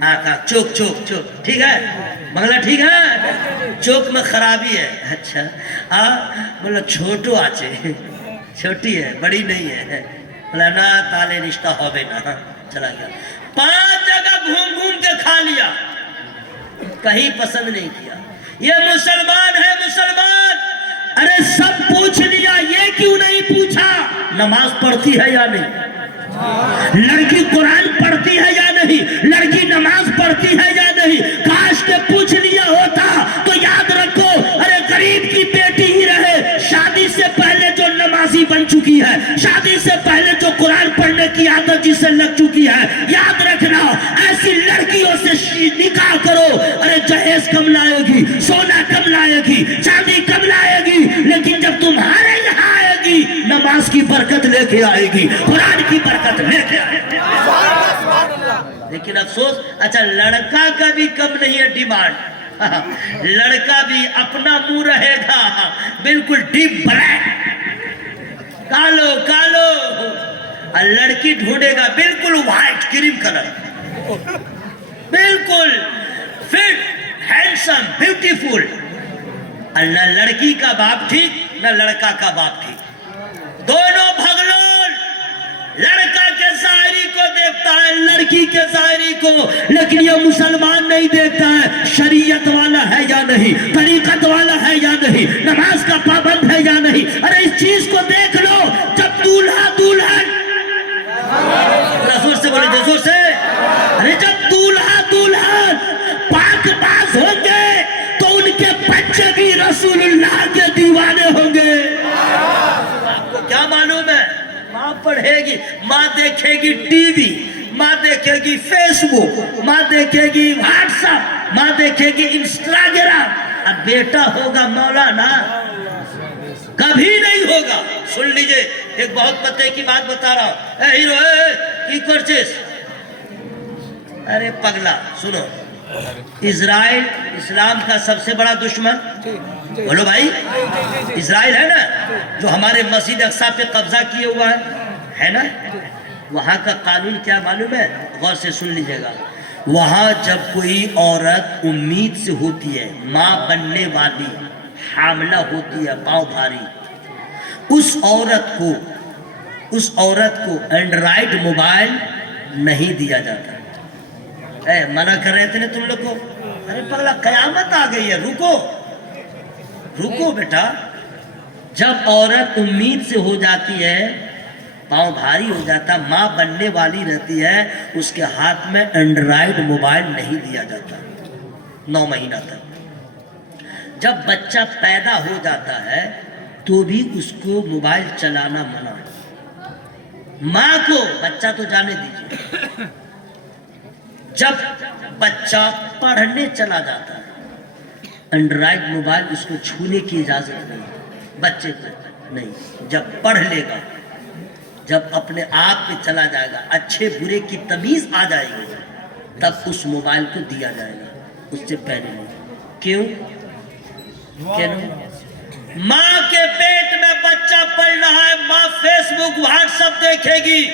آنکھ چوک چوک چوک ٹھیک ہے، بنگلہ ٹھیک ہے، چوک میں خرابی ہے، اچھا بولا چھوٹو آچے، چھوٹی ہے بڑی نہیں ہے، بولا نا تالے رشتہ ہوئے نا، چلا گیا۔ 5 جگہ گھوم گھوم کے کھا لیا، کہیں پسند نہیں کیا۔ یہ مسلمان ہے مسلمان، ارے سب پوچھ لیا، یہ کیوں نہیں پوچھا نماز پڑھتی ہے یا نہیں، لڑکی قرآن پڑھتی ہے یا نہیں، لڑکی نماز پڑھتی ہے یا نہیں؟ کاش کے پوچھ لیا ہوتا تو یاد رکھو، ارے غریب کی بیٹی ہی رہے، شادی سے پہلے جو نمازی بن چکی ہے، شادی سے پہلے جو قرآن پڑھنے کی عادت جسے لگ چکی ہے، یاد رکھنا ایسی لڑکیوں سے نکاح کرو، ارے جہیز کم لائے گی، سونا کم لائے گی، چاندی کم لائے گی، لیکن جب تمہارے یہاں آئے گی نماز کی برکت لے کے آئے گی، قرآن کی برکت لے کے آئے گی۔ لیکن افسوس، اچھا لڑکا کا بھی کم نہیں ہے ڈیمانڈ، لڑکا بھی اپنا منہ رہے گا بالکل ڈیپ بلیک، کالو کالو، اور لڑکی ڈھونڈے گا بالکل وائٹ کریم کلر، بالکل فٹ ہینڈسم بیوٹیفل۔ نہ لڑکی کا باپ ٹھیک نہ لڑکا کا باپ ٹھیک، دونوں بھگلول، لڑکا کے ظاہری کو دیکھتا ہے لڑکی کے ظاہری کو، لیکن یہ مسلمان نہیں دیکھتا ہے شریعت والا ہے یا نہیں، طریقت والا ہے یا نہیں، نماز کا پابند ہے یا نہیں۔ ارے اس چیز کو دیکھ لو، جب دولہا دلہن، زور سے بولے زور سے، ارے جب دولہا دلہن پاک باز ہوں گے تو ان کے بچے بھی رسول اللہ کے دیوانے ہوں گے۔ آپ کو کیا معلوم ہے، ماں پڑھے گی، ماں دیکھے گی ٹی وی، ماں دیکھے گی فیس بک، ماں دیکھے گی واٹس ایپ، ماں دیکھے گی انسٹاگرام، اب بیٹا ہوگا مولانا؟ کبھی نہیں ہوگا۔ سن لیجئے، ایک بہت پتے کی بات بتا رہا ہوں، اے ہیرو کی کرچس، ارے پگلا سنو، اسرائیل اسلام کا سب سے بڑا دشمن، بولو بھائی، اسرائیل ہے نا جو ہمارے مسجد اقصی پہ قبضہ کیے ہوا ہے، ہے نا؟ وہاں کا قانون کیا معلوم ہے؟ غور سے سن لیجئے گا. وہاں جب کوئی عورت امید سے ہوتی ہے، ماں بننے والی، حاملہ ہوتی ہے، پاؤں بھاری، اس عورت کو اینڈرائیڈ موبائل نہیں دیا جاتا. منع کر رہے تھے نا تم لوگ کو. ارے پگلا قیامت آ گئی ہے، رکو بیٹا. جب عورت امید سے ہو جاتی ہے، پاؤں بھاری ہو جاتا، ماں بننے والی رہتی ہے، اس کے ہاتھ میں اینڈرائیڈ موبائل نہیں دیا جاتا 9 مہینہ تک. جب بچہ پیدا ہو جاتا ہے تو بھی اس کو موبائل چلانا منع. ماں کو بچہ تو جانے دیجیے. جب بچہ پڑھنے چلا جاتا ہے، اینڈرائیڈ موبائل اس کو چھونے کی اجازت نہیں، بچے کو نہیں. جب پڑھ لے گا، جب اپنے آپ پہ چلا جائے گا، اچھے برے کی تمیز آ جائے گی، تب اس موبائل کو دیا جائے گا، اس سے پہلے نہیں. کیوں؟ ماں کے پیٹ میں بچہ پڑھ رہا ہے، ماں فیس بک واٹس ایپ دیکھے گی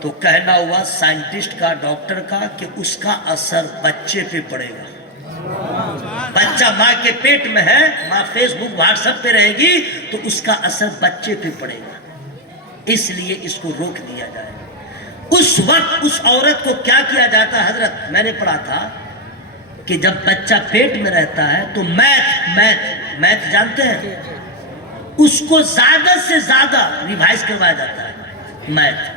تو کہنا ہوا سائنٹسٹ کا، ڈاکٹر کا، کہ اس کا اثر بچے پہ پڑے گا. بچہ ماں کے پیٹ میں ہے، ماں فیس بک واٹس ایپ پہ رہے گی تو اس کا اثر بچے پہ پڑے گا. اس لیے اس کو روک دیا جائے. اس وقت اس عورت کو کیا کیا جاتا ہے حضرت؟ میں نے پڑھا تھا کہ جب بچہ پیٹ میں رہتا ہے تو میتھ جانتے ہیں، اس کو زیادہ سے زیادہ ریوائز کروایا جاتا ہے. میتھ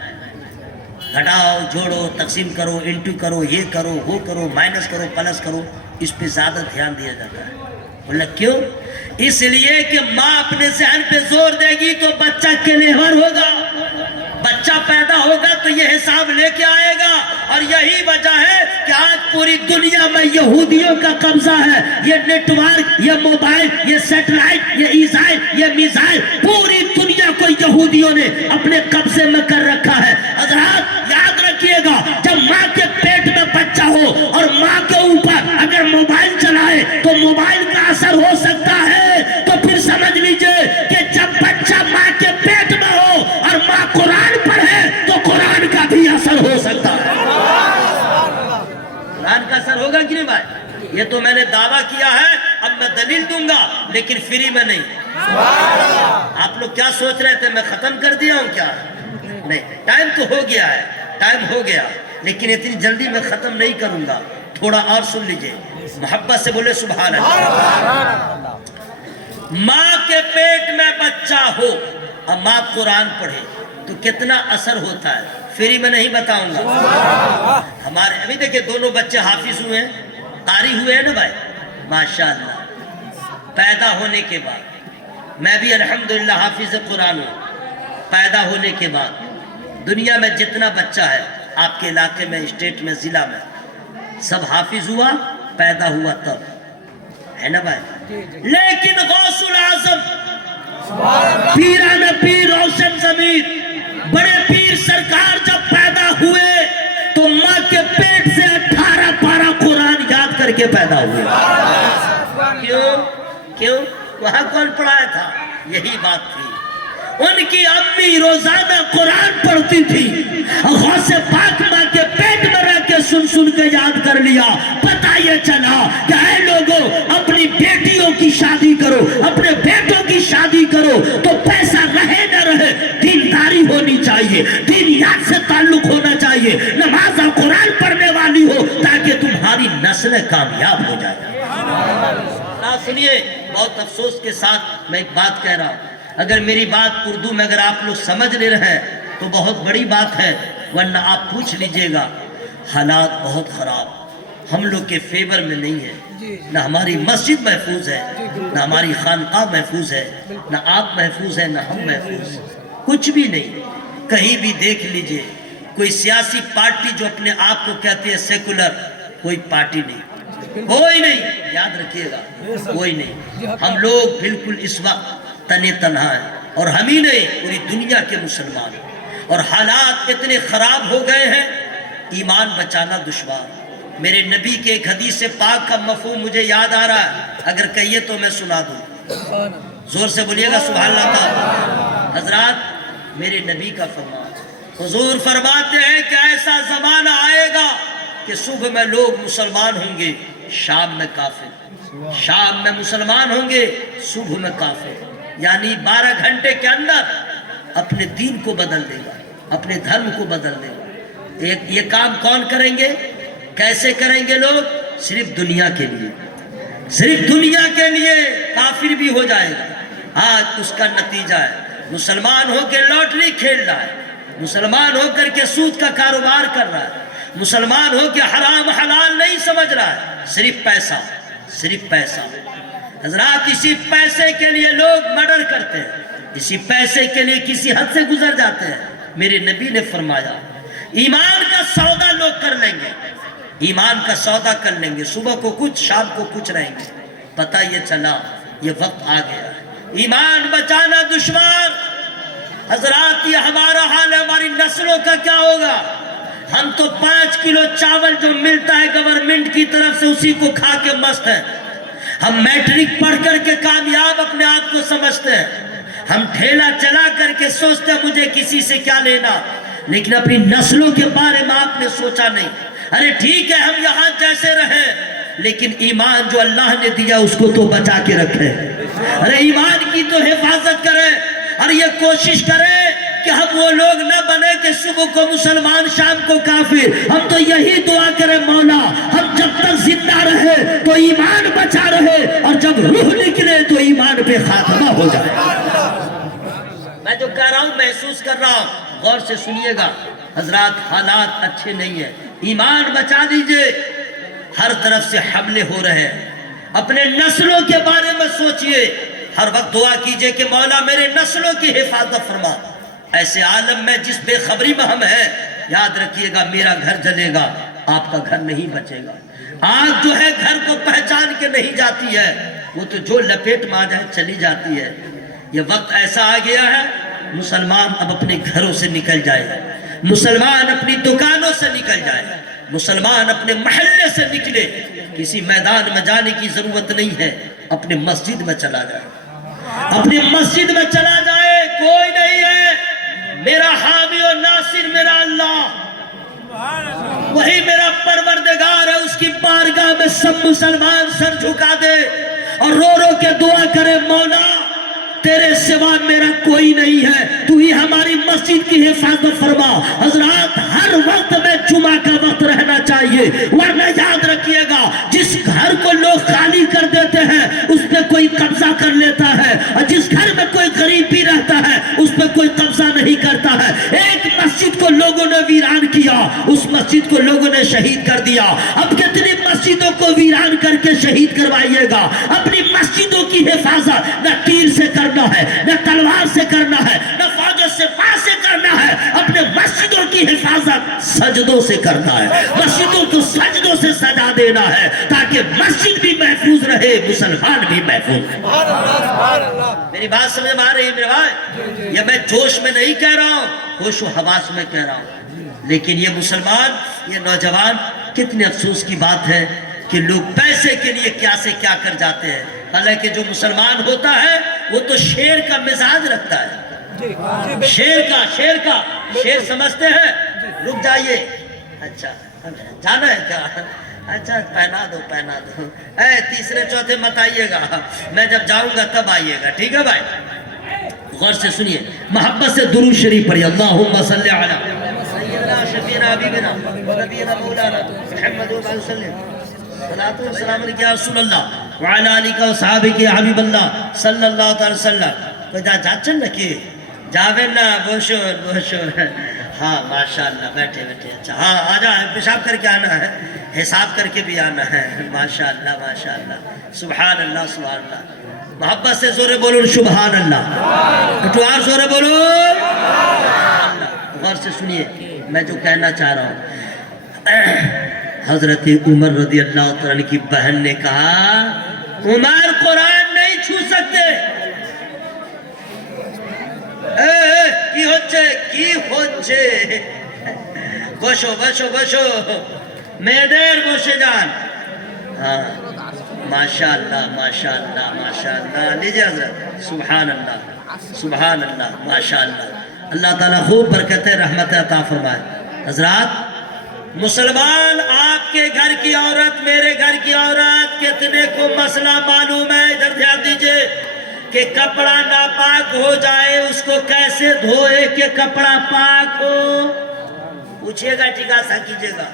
گھٹاؤ، جوڑو، تقسیم کرو، انٹو کرو، یہ کرو، وہ کرو، مائنس کرو، پلس کرو، اس پہ زیادہ دھیان دیا جاتا ہے. بولا کیوں؟ اس لیے کہ ماں اپنے ذہن پہ زور دے گی تو بچہ کلیور ہوگا، بچہ پیدا ہوگا تو یہ حساب لے کے آئے گا. اور یہی وجہ ہے کہ آج پوری دنیا میں یہودیوں کا قبضہ ہے. یہ نیٹ ورک، یہ موبائل، یہ سیٹلائٹ، یہ ایزائل، یہ میزائل، پوری دنیا کو یہودیوں نے اپنے قبضے میں کر رکھا ہے. حضرات یاد رکھیے گا، جب ماں کے پیٹ میں بچہ ہو اور ماں کے اوپر اگر موبائل چلائے تو موبائل کا اثر ہو سکتا ہے. تو پھر سمجھ لیجئے کہ جب بچہ ماں کے پیٹ میں ہو اور ماں قرآن پڑھے تو قرآن کا بھی اثر ہو سکتا ہے. قرآن کا اثر ہوگا کہ نہیں بھائی؟ یہ تو میں نے دعویٰ کیا ہے، اب میں دلیل دوں گا لیکن فری میں نہیں. آپ لوگ کیا سوچ رہے تھے میں ختم کر دیا ہوں کیا؟ نہیں، ٹائم تو ہو گیا ہے، ٹائم ہو گیا، لیکن اتنی جلدی میں ختم نہیں کروں گا. تھوڑا اور سن لیجئے، محبت سے بولے سبحان اللہ. ماں کے پیٹ میں بچہ ہو اور ماں قرآن پڑھے تو کتنا اثر ہوتا ہے، فری میں نہیں بتاؤں گا. ہمارے ابھی دیکھیں دونوں بچے حافظ ہوئے ہیں، قاری ہوئے ہیں نا بھائی، ماشاءاللہ. پیدا ہونے کے بعد میں بھی الحمدللہ حافظ قرآن ہوں. پیدا ہونے کے بعد دنیا میں جتنا بچہ ہے آپ کے علاقے میں، اسٹیٹ میں، ضلع میں، سب حافظ ہوا، پیدا ہوا تب، ہے نا بھائی؟ لیکن غوث العظم پیران پیر روشن ضمیر بڑے پیر سرکار جب پیدا ہوئے تو ماں کے پیٹ سے 18 پارہ قرآن یاد کر کے پیدا ہوئے. کیوں؟ وہاں کون پڑھایا تھا؟ یہی بات تھی. ان کی امی روزانہ قرآن پڑھتی تھی، غوث پاک ماں کے پیٹ میں رہ کے سن کے یاد کر لیا. پتہ یہ چلا کہ اے لوگوں، اپنی بیٹیوں کی شادی کرو، اپنے بیٹوں کی شادی کرو تو پیسہ رہے نہ رہے، دینداری ہونی چاہیے، دینیات سے تعلق ہونا چاہیے، نماز اور قرآن پڑھنے والی ہو تاکہ تمہاری نسل کامیاب ہو جائے. سنیے، بہت افسوس کے ساتھ میں ایک بات کہہ رہا ہوں، اگر میری بات اردو میں اگر آپ لوگ سمجھ لے رہے ہیں تو بہت بڑی بات ہے، ورنہ آپ پوچھ لیجئے گا. حالات بہت خراب ہم لوگ کے فیور میں نہیں ہے. نہ ہماری مسجد محفوظ ہے، نہ ہماری خانقاہ محفوظ ہے، نہ آپ محفوظ ہے، نہ ہم محفوظ، کچھ بھی نہیں. کہیں بھی دیکھ لیجئے کوئی سیاسی پارٹی جو اپنے آپ کو کہتی ہے سیکولر، کوئی پارٹی نہیں، کوئی نہیں. یاد رکھیے گا، کوئی نہیں. ہم لوگ بالکل اس وقت تنے تنہا ہیں، اور ہم ہی نہیں، پوری دنیا کے مسلمان. اور حالات اتنے خراب ہو گئے ہیں، ایمان بچانا دشوار. میرے نبی کے ایک حدیث پاک کا مفہوم مجھے یاد آ رہا ہے، اگر کہیے تو میں سنا دوں. زور سے بولیے گا سبحان اللہ تعالی. حضرات میرے نبی کا فرمان. حضور فرماتے ہیں کہ ایسا زمانہ آئے گا کہ صبح میں لوگ مسلمان ہوں گے، شام میں کافر، شام میں مسلمان ہوں گے، صبح میں کافر. یعنی 12 گھنٹے کے اندر اپنے دین کو بدل دے گا، اپنے دھرم کو بدل دے گا. یہ کام کون کریں گے؟ کیسے کریں گے لوگ؟ صرف دنیا کے لیے، صرف دنیا کے لیے کافر بھی ہو جائے گا. آج اس کا نتیجہ ہے مسلمان ہو کے لاٹری کھیل رہا ہے، مسلمان ہو کر کے سود کا کاروبار کر رہا ہے، مسلمان ہو کے حرام حلال نہیں سمجھ رہا ہے، صرف پیسہ، صرف پیسہ. حضرات اسی پیسے کے لیے لوگ مرڈر کرتے ہیں، اسی پیسے کے لیے کسی حد سے گزر جاتے ہیں. میرے نبی نے فرمایا ایمان کا سودا لوگ کر لیں گے، ایمان کا سودا کر لیں گے، صبح کو کچھ شام کو کچھ رہیں گے. پتہ یہ چلا یہ وقت آ گیا ہے، ایمان بچانا دشوار. حضرات یہ ہمارا حال ہے، ہماری نسلوں کا کیا ہوگا؟ ہم تو 5 کلو چاول جو ملتا ہے گورنمنٹ کی طرف سے اسی کو کھا کے مست ہیں. ہم میٹرک پڑھ کر کے کامیاب اپنے آپ کو سمجھتے ہیں، ہم ٹھیلا چلا کر کے سوچتے ہیں مجھے کسی سے کیا لینا، لیکن اپنی نسلوں کے بارے میں آپ نے سوچا نہیں. ارے ٹھیک ہے ہم یہاں جیسے رہیں لیکن ایمان جو اللہ نے دیا اس کو تو بچا کے رکھیں. ارے ایمان کی تو حفاظت کریں اور یہ کوشش کریں کہ ہم وہ لوگ نہ بنے کہ صبح کو مسلمان شام کو کافر. ہم تو یہی دعا کریں مولا ہم جب تک زندہ رہے تو ایمان بچا رہے اور جب روح نکلے تو ایمان پہ خاتمہ ہو جائے. میں جو کہہ رہا ہوں محسوس کر رہا ہوں، غور سے سنیے گا. حضرات حالات اچھے نہیں ہیں، ایمان بچا دیجئے. ہر طرف سے حملے ہو رہے ہیں، اپنے نسلوں کے بارے میں سوچئے. ہر وقت دعا کیجئے کہ مولا میرے نسلوں کی حفاظت فرما. ایسے عالم میں جس بے خبری میں ہم ہیں، یاد رکھیے گا میرا گھر جلے گا، آپ کا گھر نہیں بچے گا. آگ جو ہے گھر کو پہچان کے نہیں جاتی ہے، وہ تو جو لپیٹ میں آ جائے چلی جاتی ہے. یہ وقت ایسا آ گیا ہے مسلمان اب اپنے گھروں سے نکل جائے، مسلمان اپنی دکانوں سے نکل جائے، مسلمان اپنے محلے سے نکلے. کسی میدان میں جانے کی ضرورت نہیں ہے، اپنے مسجد میں چلا جائے، اپنی مسجد میں چلا جائے. کوئی نہیں ہے، میرا حامی و ناصر میرا اللہ، وہی میرا پروردگار ہے. اس کی بارگاہ میں سب مسلمان سر جھکا دے اور رو رو کے دعا کرے مولا تیرے سوا میرا کوئی نہیں ہے، تو ہی ہماری مسجد کی حفاظت فرما. حضرات ہر وقت میں جمعہ کا وقت رہنا چاہیے، ورنہ یاد رکھیے گا جس گھر کو لوگ خالی کر دیتے ہیں اس پہ کوئی قبضہ کر لیتا ہے، اور جس گھر میں کوئی غریب بھی رہتا ہے اس پہ کوئی قبضہ نہیں کرتا ہے. ایک مسجد کو لوگوں نے ویران کیا، اس مسجد کو لوگوں نے شہید کر دیا. اب کتنی مسجدوں کو ویران کر کے شہید کروائیے گا. اپنی مسجدوں کی حفاظت نہ تیر سے کرنا ہے، نہ تلوار سے کرنا ہے، نہ فوج سے پا سے کرنا ہے. اپنے مسجدوں کی حفاظت سجدوں سے کرنا ہے، مسجدوں کو سجدوں سے سجا دینا ہے تاکہ مسجد بھی محفوظ رہے، مسلمان بھی محفوظ رہے. میری بات سمجھ میں آ رہی ہے میرے بھائی؟ یہ میں جوش میں نہیں کہہ رہا ہوں، ہوش و حواس میں کہہ رہا ہوں. لیکن یہ مسلمان، یہ نوجوان، کتنے افسوس کی بات ہے کہ لوگ پیسے کے لیے کیا سے کیا کر جاتے ہیں. حالانکہ جو مسلمان ہوتا ہے وہ تو شیر کا مزاج رکھتا ہے، شیر سمجھتے ہیں. رک جائیے، اچھا جانا ہے کیا؟ اچھا پہنا دو. تیسرے چوتھے مت آئیے گا، میں جب جاؤں گا تب آئیے گا، ٹھیک ہے بھائی؟ غور سے سنیے، محبت سے درود شریف پڑھیے. اللہم صلی علی سیدنا شفیعنا حبیبنا نبینا مولانا محمد و وسلم. صلاۃ و سلام علیک یا رسول اللہ وعلی آلہ و صحابہ یا حبیب اللہ صلی اللہ علیہ وسلم. کوئی جاچن نکی جاوے نا بوشور. ہاں ماشاءاللہ، بیٹھے. اچھا ہاں آ جا، پیشاب کر کے آنا ہے، حساب کر کے بھی آنا ہے. ماشاءاللہ سبحان اللہ. محبت سے زورے بولو سبحان اللہ. اٹھوار زورے بولو. غور سے سنیے میں جو کہنا چاہ رہا ہوں. حضرت عمر رضی اللہ تعالیٰ کی بہن نے کہا عمر قرآن نہیں چھو سکتے. کی ہوچے بشو میدر بوشے جان. ہاں ماشاءاللہ لیجئے حضرت. سبحان اللہ ماشاءاللہ. اللہ تعالیٰ خوب برکت رحمت عطا فرمائے. حضرات مسلمان آپ کے گھر کی عورت میرے گھر کی عورت کتنے کو مسئلہ معلوم ہے؟ ادھر دھیان دیجئے کہ کپڑا ناپاک ہو جائے اس کو کیسے دھوئے کہ کپڑا پاک ہو. پوچھئے گا جگاسا کیجئے گا.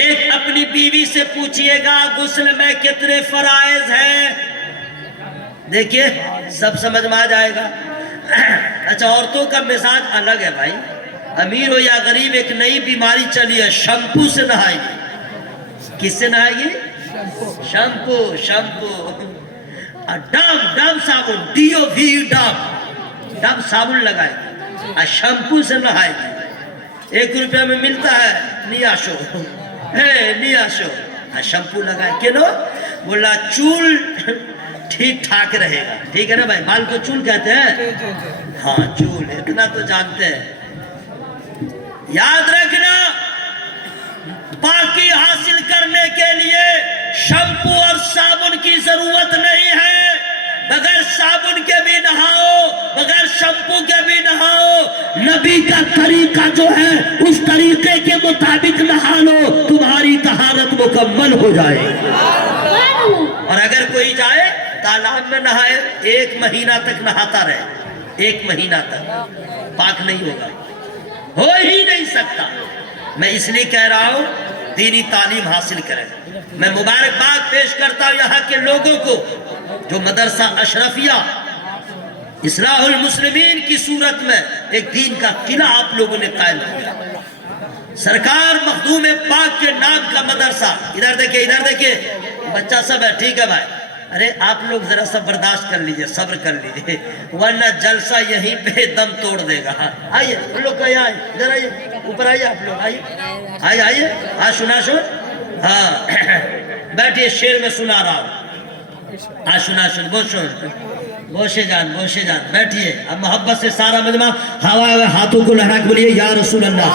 ایک اپنی بیوی سے پوچھئے گا غسل میں کتنے فرائض ہیں، دیکھئے سب سمجھ میں آ جائے گا. اچھا عورتوں کا مزاج الگ ہے بھائی. امیر ہو یا غریب ایک نئی بیماری چلی ہے، شمپو سے نہائے گی. کس سے نہائے گی؟ شمپو. ڈب صابن ڈب صابن لگائے گی، شمپو سے نہائے گی. 1 روپیہ میں ملتا ہے نیاشو شمپو لگائے کینو بولا چول ٹھیک ٹھاک رہے گا. ٹھیک ہے نا بھائی، بال کو چول کہتے ہیں. ہاں چول، اتنا تو جانتے ہیں. یاد رکھنا پاکی حاصل کرنے کے لیے شیمپو اور صابن کی ضرورت نہیں ہے. بغیر صابن کے بھی نہاؤ، بغیر شیمپو کے بھی نہاؤ. نبی کا طریقہ جو ہے اس طریقے کے مطابق نہا لو، تمہاری طہارت مکمل ہو جائے. اور اگر کوئی جائے تالاب میں نہائے 1 مہینہ تک نہاتا رہے، 1 مہینہ تک پاک نہیں ہوگا، ہو ہی نہیں سکتا. میں اس لیے کہہ رہا ہوں دینی تعلیم حاصل کریں. میں مبارکباد پیش کرتا ہوں یہاں کے لوگوں کو جو مدرسہ اشرفیہ اصلاح المسلمین کی صورت میں ایک دین کا قلعہ آپ لوگوں نے قائم کیا. سرکار مخدوم پاک کے نام کا مدرسہ. ادھر دیکھیں بچہ سب ہے. ٹھیک ہے بھائی، ارے آپ لوگ ذرا سا برداشت کر لیجئے، صبر کر لیجئے، ورنہ جلسہ یہیں پہ دم توڑ دے گا. آئیے ان لوگ کہیں آئیے، ادھر آئیے، اوپر آئیے آپ لوگ، آئیے. ہاں سنا سن، ہاں بیٹھئے، شیر میں سنا رہا ہوں. ہاں سنا سن، بوشے جان بیٹھئے. اب محبت سے سارا مجمع ہاتھوں کو لہرا کے بولیے یا رسول اللہ.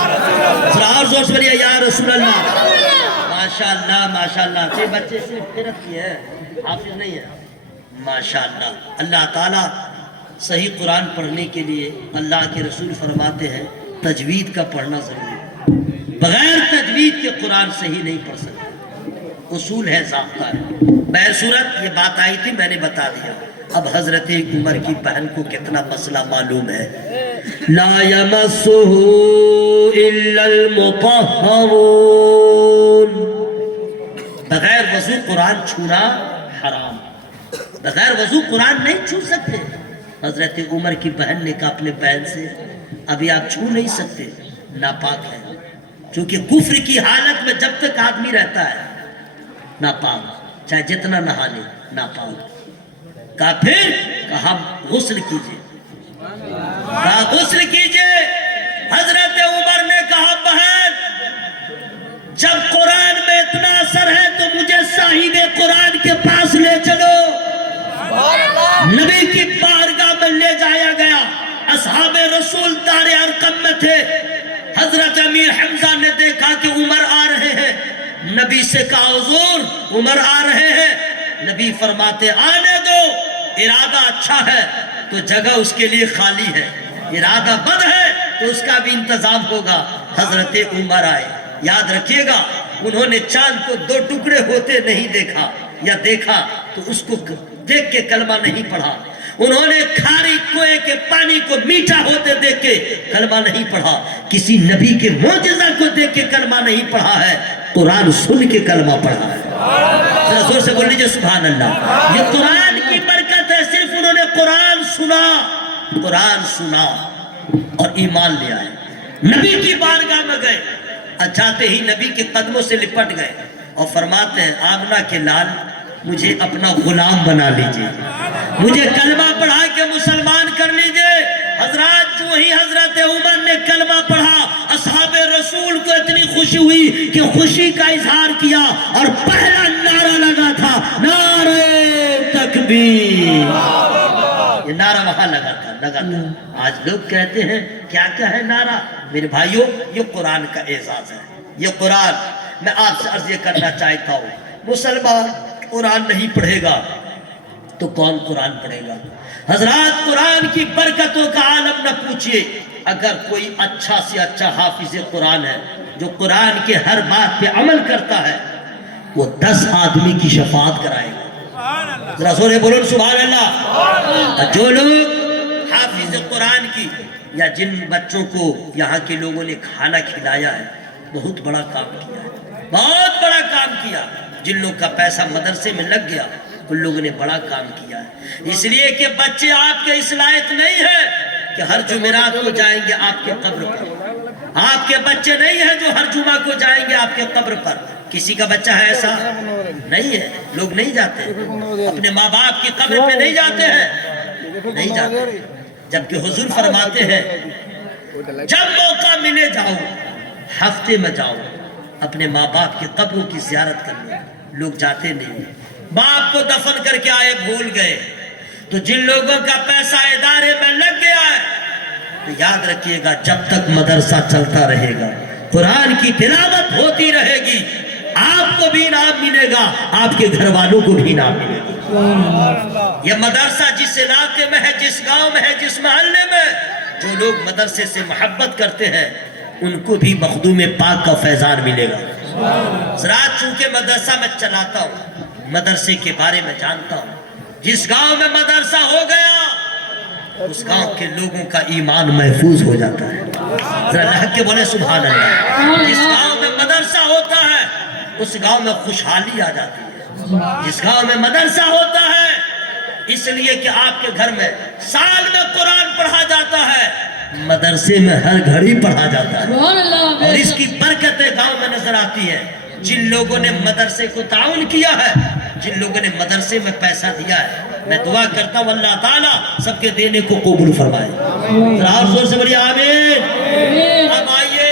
ذرا اور زور سے بولیے یا رسول اللہ. ماشاءاللہ. یہ بچے سے فیرت کی ہے، حافظ نہیں ہے. ماشاءاللہ. اللہ تعالیٰ صحیح قرآن پڑھنے کے لیے اللہ کے رسول فرماتے ہیں تجوید کا پڑھنا ضروری ہے. بغیر تجوید کے قرآن صحیح نہیں پڑھ سکتے. اصول ہے، ضابطہ ہے. بہر صورت یہ بات آئی تھی، میں نے بتا دیا. اب حضرت عمر کی بہن کو کتنا مسئلہ معلوم ہے. لا یمسہ الا المطہرون. بغیر وضو قرآن چھونا حرام. بغیر وضو قرآن نہیں چھو سکتے. حضرت عمر کی بہن نے کہا اپنے بہن سے ابھی آپ چھو نہیں سکتے، ناپاک ہے. کیونکہ کفر کی حالت میں جب تک آدمی رہتا ہے ناپاک، چاہے جتنا نہا لے ناپاک. کہا پھر کہا غسل کیجئے. کہا غسل کیجئے. حضرت عمر نے کہا بہن جب قرآن میں اتنا اثر ہے تو مجھے صاحب قرآن کے پاس لے چلو. نبی کی بارگاہ میں لے جایا گیا. اصحاب رسول دار ارقم میں تھے. حضرت امیر حمزہ نے دیکھا کہ عمر آ رہے ہیں. نبی سے کہا حضور عمر آ رہے ہیں. نبی فرماتے آنے دو، ارادہ اچھا ہے تو جگہ اس کے لیے خالی ہے، ارادہ بد ہے تو اس کا بھی انتظام ہوگا. حضرت عمر آئے. یاد رکھیے گا انہوں نے چاند کو 2 ٹکڑے ہوتے نہیں دیکھا، یا دیکھا تو اس کو دیکھ کے کلمہ نہیں پڑھا. انہوں نے کھاری کنویں کے پانی کو میٹھا ہوتے دیکھ کے کلمہ نہیں پڑھا. کسی نبی کے معجزہ کو دیکھ کے کلمہ نہیں پڑھا ہے، قرآن سن کے کلمہ پڑھا ہے. ذرا زور سے بول لیجئے سبحان اللہ. یہ قرآن کی برکت ہے. صرف انہوں نے قرآن سنا اور ایمان لے آئے. نبی کی بارگاہ میں گئے، جاتے ہی نبی کے قدموں سے لپٹ گئے اور فرماتے ہیں آمنہ کے لال مجھے اپنا غلام بنا لیجئے، مجھے کلمہ پڑھا کے مسلمان کر لیجئے. حضرات جو ہی حضرت عمر نے کلمہ پڑھا اصحاب رسول کو اتنی خوشی ہوئی کہ خوشی کا اظہار کیا اور پہلا نعرہ لگا تھا نعرہ تکبیر. یہ نعرہ وہاں لگا تھا. آج لوگ کہتے ہیں کیا ہے نعرہ. میرے بھائیوں یہ قرآن کا اعزاز ہے. یہ قرآن میں آپ سے عرض یہ کرنا چاہتا ہوں مسلمان قرآن نہیں پڑھے گا تو کون قرآن پڑھے گا؟ حضرات قرآن کی برکتوں کا عالم نہ پوچھئے، اگر کوئی اچھا سے اچھا حافظ قرآن ہے جو قرآن کے ہر بات پہ عمل کرتا ہے، وہ 10 آدمی کی شفاعت کرائے گا۔ ذرا زورے بولو سبحان اللہ۔ جو لوگ حافظ قرآن کی یا جن بچوں کو یہاں کے لوگوں نے کھانا کھلایا ہے، بہت بڑا کام کیا ہے، بہت بڑا کام کیا۔ جن لوگ کا پیسہ مدرسے میں لگ گیا ان لوگوں نے بڑا کام کیا ہے، اس لیے کہ بچے آپ کے اس لائق نہیں ہیں کہ ہر جمعرات کو جائیں گے آپ کے قبر پر۔ آپ کے بچے نہیں ہیں جو ہر جمعہ کو جائیں گے آپ کے قبر پر۔ کسی کا بچہ ہے ایسا نہیں ہے، لوگ نہیں جاتے اپنے ماں باپ کی قبر پہ، نہیں جاتے ہیں، نہیں جاتے۔ جبکہ حضور فرماتے ہیں جب موقع ملے جاؤ، ہفتے میں جاؤ، اپنے ماں باپ کی قبروں کی زیارت کرنے۔ لوگ جاتے نہیں، باپ کو دفن کر کے آئے بھول گئے۔ تو جن لوگوں کا پیسہ ادارے میں لگ گیا ہے، تو یاد رکھیے گا جب تک مدرسہ چلتا رہے گا، قرآن کی تلاوت ہوتی رہے گی، آپ کو بھی انعام ملے گا، آپ کے گھر والوں کو بھی انعام ملے گا۔ یہ مدرسہ جس علاقے میں ہے، جس گاؤں میں ہے، جس محلے میں جو لوگ مدرسے سے محبت کرتے ہیں، ان کو بھی مخدوم پاک کا فیضان ملے گا۔ ذرا چونکہ مدرسہ میں چلاتا ہوں، مدرسے کے بارے میں جانتا ہوں، جس گاؤں میں مدرسہ ہو گیا اس گاؤں کے لوگوں کا ایمان محفوظ ہو جاتا ہے۔ ذرا لہک کے بولے سبحان اللہ۔ جس گاؤں میں مدرسہ ہوتا ہے اس گاؤں میں خوشحالی آ جاتی ہے۔ جس گاؤں میں مدرسہ ہوتا ہے، اس لیے کہ آپ کے گھر میں سال میں قرآن پڑھا جاتا ہے، مدرسے میں ہر گھڑی پڑھا جاتا ہے، اور اس کی برکتیں گاؤں میں نظر آتی ہیں۔ جن لوگوں نے مدرسے کو تعاون کیا ہے، جن لوگوں نے مدرسے میں پیسہ دیا ہے، میں دعا کرتا ہوں اللہ تعالیٰ سب کے دینے کو قبول فرمائے۔ ذرا اور زور سے بولیے آمین۔ اب آئیے،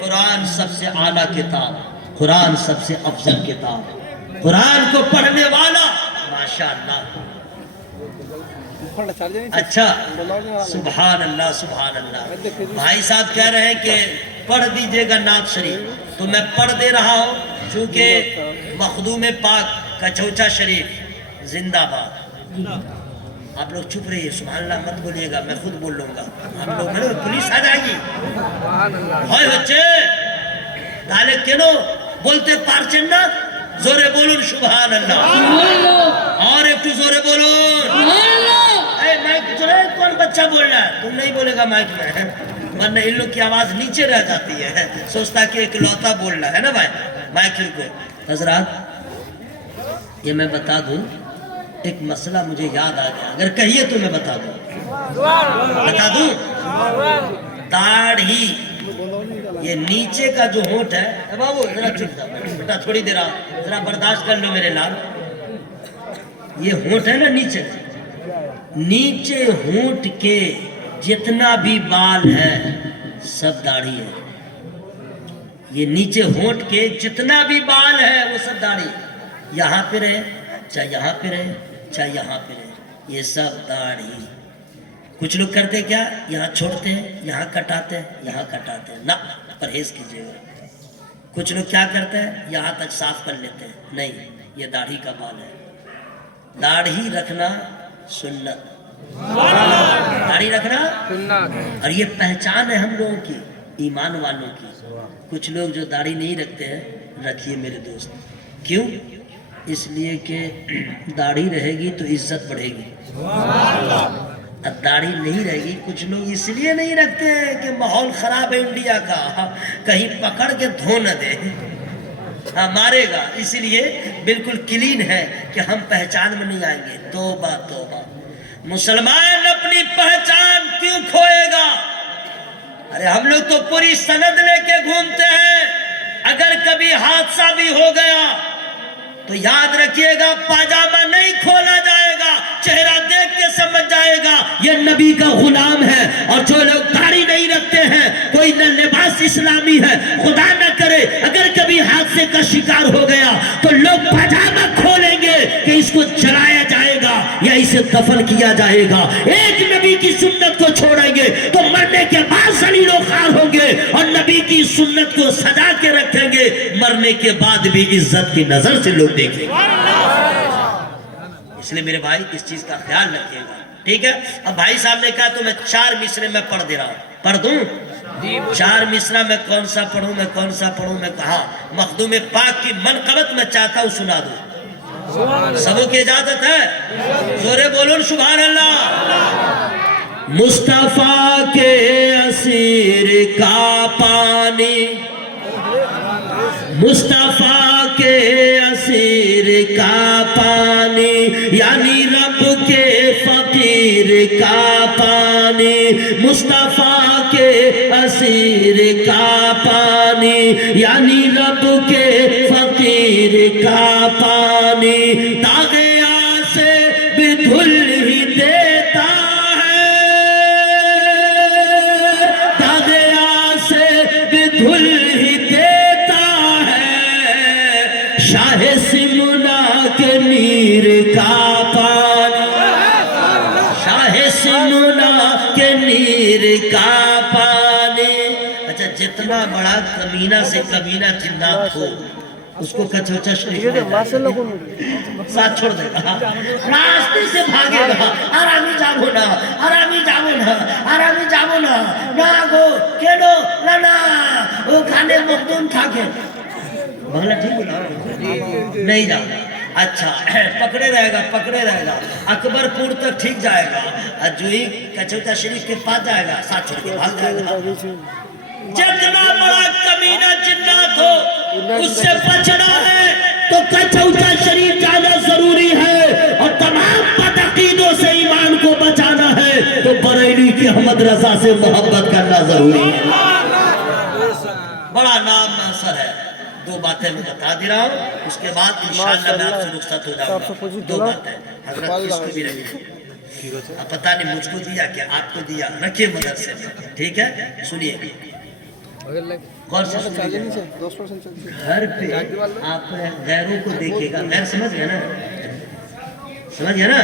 قرآن سب سے اعلیٰ کتاب، قرآن سب سے افضل کتاب، قرآن کو پڑھنے والا ماشاءاللہ۔ اچھا، سبحان اللہ سبحان اللہ۔ بھائی صاحب کہہ رہے ہیں کہ پڑھ دیجئے گا نعت شریف، تو میں پڑھ دے رہا ہوں، چونکہ مخدوم پاک کا چوچا شریف زندہ باد۔ آپ لوگ چپ رہیے، سبحان اللہ مت بولیے گا، میں خود بول لوں گا، ہم لوگ پولیس آ جائے گی۔ ہوئے بچے دالے کینو بولتے پارچن نا، زورے بولون سبحان اللہ، اور ایک تو زورے بولون۔ اے مائک چلے، کون بچہ بول رہا ہے؟ تم نہیں بولے گا مائک میں، ورنہ ان لوگ کی آواز نیچے رہ جاتی ہے، سوچتا کہ ایک لوتا بول رہا ہے نا بھائی۔ مائک کو حضرات، یہ میں بتا دوں، ایک مسئلہ مجھے یاد آ گیا، اگر کہیے تو میں بتا دوں۔ داڑھی، یہ نیچے کا جو ہونٹ ہے، اے بابو ذرا چپ جا بیٹا، تھوڑی دیر ذرا برداشت کر لو میرے لال۔ یہ ہونٹ ہے نا نیچے ہونٹ کے جتنا بھی بال ہے سب داڑھی ہے۔ یہ نیچے ہونٹ کے جتنا بھی بال ہے وہ سب داڑھی ہے، یہاں پہ رہے چاہے یہاں پہ رہے چاہے یہاں پہ رہے، یہ سب داڑھی۔ کچھ لوگ کرتے کیا، یہاں چھوڑتے ہیں، یہاں کٹاتے ہیں، یہاں کٹاتے ہیں، نہ پرہیز کیجیے گا۔ کچھ لوگ کیا کرتے ہیں، یہاں تک صاف کر لیتے ہیں، نہیں، یہ داڑھی کا بال ہے۔ داڑھی رکھنا سنت، داڑھی رکھنا سنت، اور یہ پہچان ہے ہم لوگوں کی، ایمان والوں کی۔ کچھ لوگ جو داڑھی نہیں رکھتے ہیں، رکھیے میرے دوست۔ کیوں؟ اس لیے کہ داڑھی رہے گی تو عزت بڑھے گی، اب داڑھی نہیں رہے گی۔ کچھ لوگ اس لیے نہیں رکھتے ہیں کہ ماحول خراب ہے انڈیا کا، کہیں پکڑ کے دھو نہ دے، مارے گا، اس لیے بالکل کلین ہے کہ ہم پہچان میں نہیں آئیں گے۔ توبہ توبہ، مسلمان اپنی پہچان کیوں کھوئے گا؟ ارے ہم لوگ تو پوری سند لے کے گھومتے ہیں، اگر کبھی حادثہ بھی ہو گیا تو یاد رکھیے گا پاجامہ نہیں کھولا جائے گا، چہرہ دیکھ کے سمجھ جائے گا یہ نبی کا غلام ہے۔ اور جو لوگ داڑھی نہیں رکھتے ہیں، کوئی نہ لباس اسلامی ہے، خدا نہ کرے اگر کبھی حادثے کا شکار ہو گیا تو لوگ پاجامہ کھولیں گے کہ اس کو جلایا جائے گا یا اسے دفن کیا جائے گا۔ ایک نبی کی سنت کو چھوڑیں گے تو مرنے کے بعد ذلیل و خوار ہوں گے، اور نبی کی سنت کو سجا کے رکھیں گے، مرنے کے بعد بھی عزت کی نظر سے لوگ دیکھیں گے۔ اس لیے میرے بھائی اس چیز کا خیال رکھیے گا۔ ٹھیک ہے. اب بھائی صاحب نے کہا تو میں 4 مصرے میں پڑھ دے رہا ہوں. پڑھ دوں 4 مصرع میں کون سا پڑھوں میں کون سا پڑھوں میں کہا مخدوم پاک کی منقبت میں چاہتا ہوں سنا دوں. سبوں کی اجازت ہے؟ زورے بولو سبحان اللہ. مصطفیٰ کے اسیر کا پانی مصطفیٰ کے اسیر کا پانی یعنی رب کے فقیر کا پانی. مصطفیٰ کے اسیر کا پانی یعنی رب کے فقیر کا پانی. داغیاں سے بھی دھل ہی دیتا ہے داغیاں سے بھی دھل ہی دیتا ہے. شاہ سمنا کے نیر کا پانی شاہ سمنا کے نیر کا پانی. اچھا جتنا بڑا کمینہ سے کمینہ جنات ہو اس کو کچوچا شریف میں ساتھ چھوڑ دے گا. راستے سے بھاگے گا. آرامی جاگو نا آرامی جاگو نا آرامی جاگو نا ناگو کیڑو لنا وہ کھانے مخدوم تھا کے بھلا ٹھیک بولا نہیں جا. اچھا پکڑے رہے گا اکبر پور تک ٹھیک جائے گا. جو ہی کچوچا شریف کے پاس جائے گا ساتھ چھوڑ کے بھاگ جائے گا. جتنا بڑا کمینہ جنات ہو اس سے بچنا ہے تو کچوچا شریف جانا ضروری ہے. اور تمام بدعقیدوں سے ایمان کو بچانا ہے تو بریلی کی احمد رضا سے محبت کرنا ضروری ہے. بڑا نام منصر ہے. 2 باتیں میں بتا دے رہا ہوں اس کے بعد انشاءاللہ میں آپ سے رخصت ہو جاؤں گا. 2 باتیں حضرت اس کو بھی رکھیے. اب پتہ نہیں مجھ کو دیا کہ آپ کو دیا رکھیے مدرسے میں. ٹھیک ہے سنیے غور سے سنیے. گھر پہ آپ غیروں کو دیکھے گا. غیر سمجھ گیا نا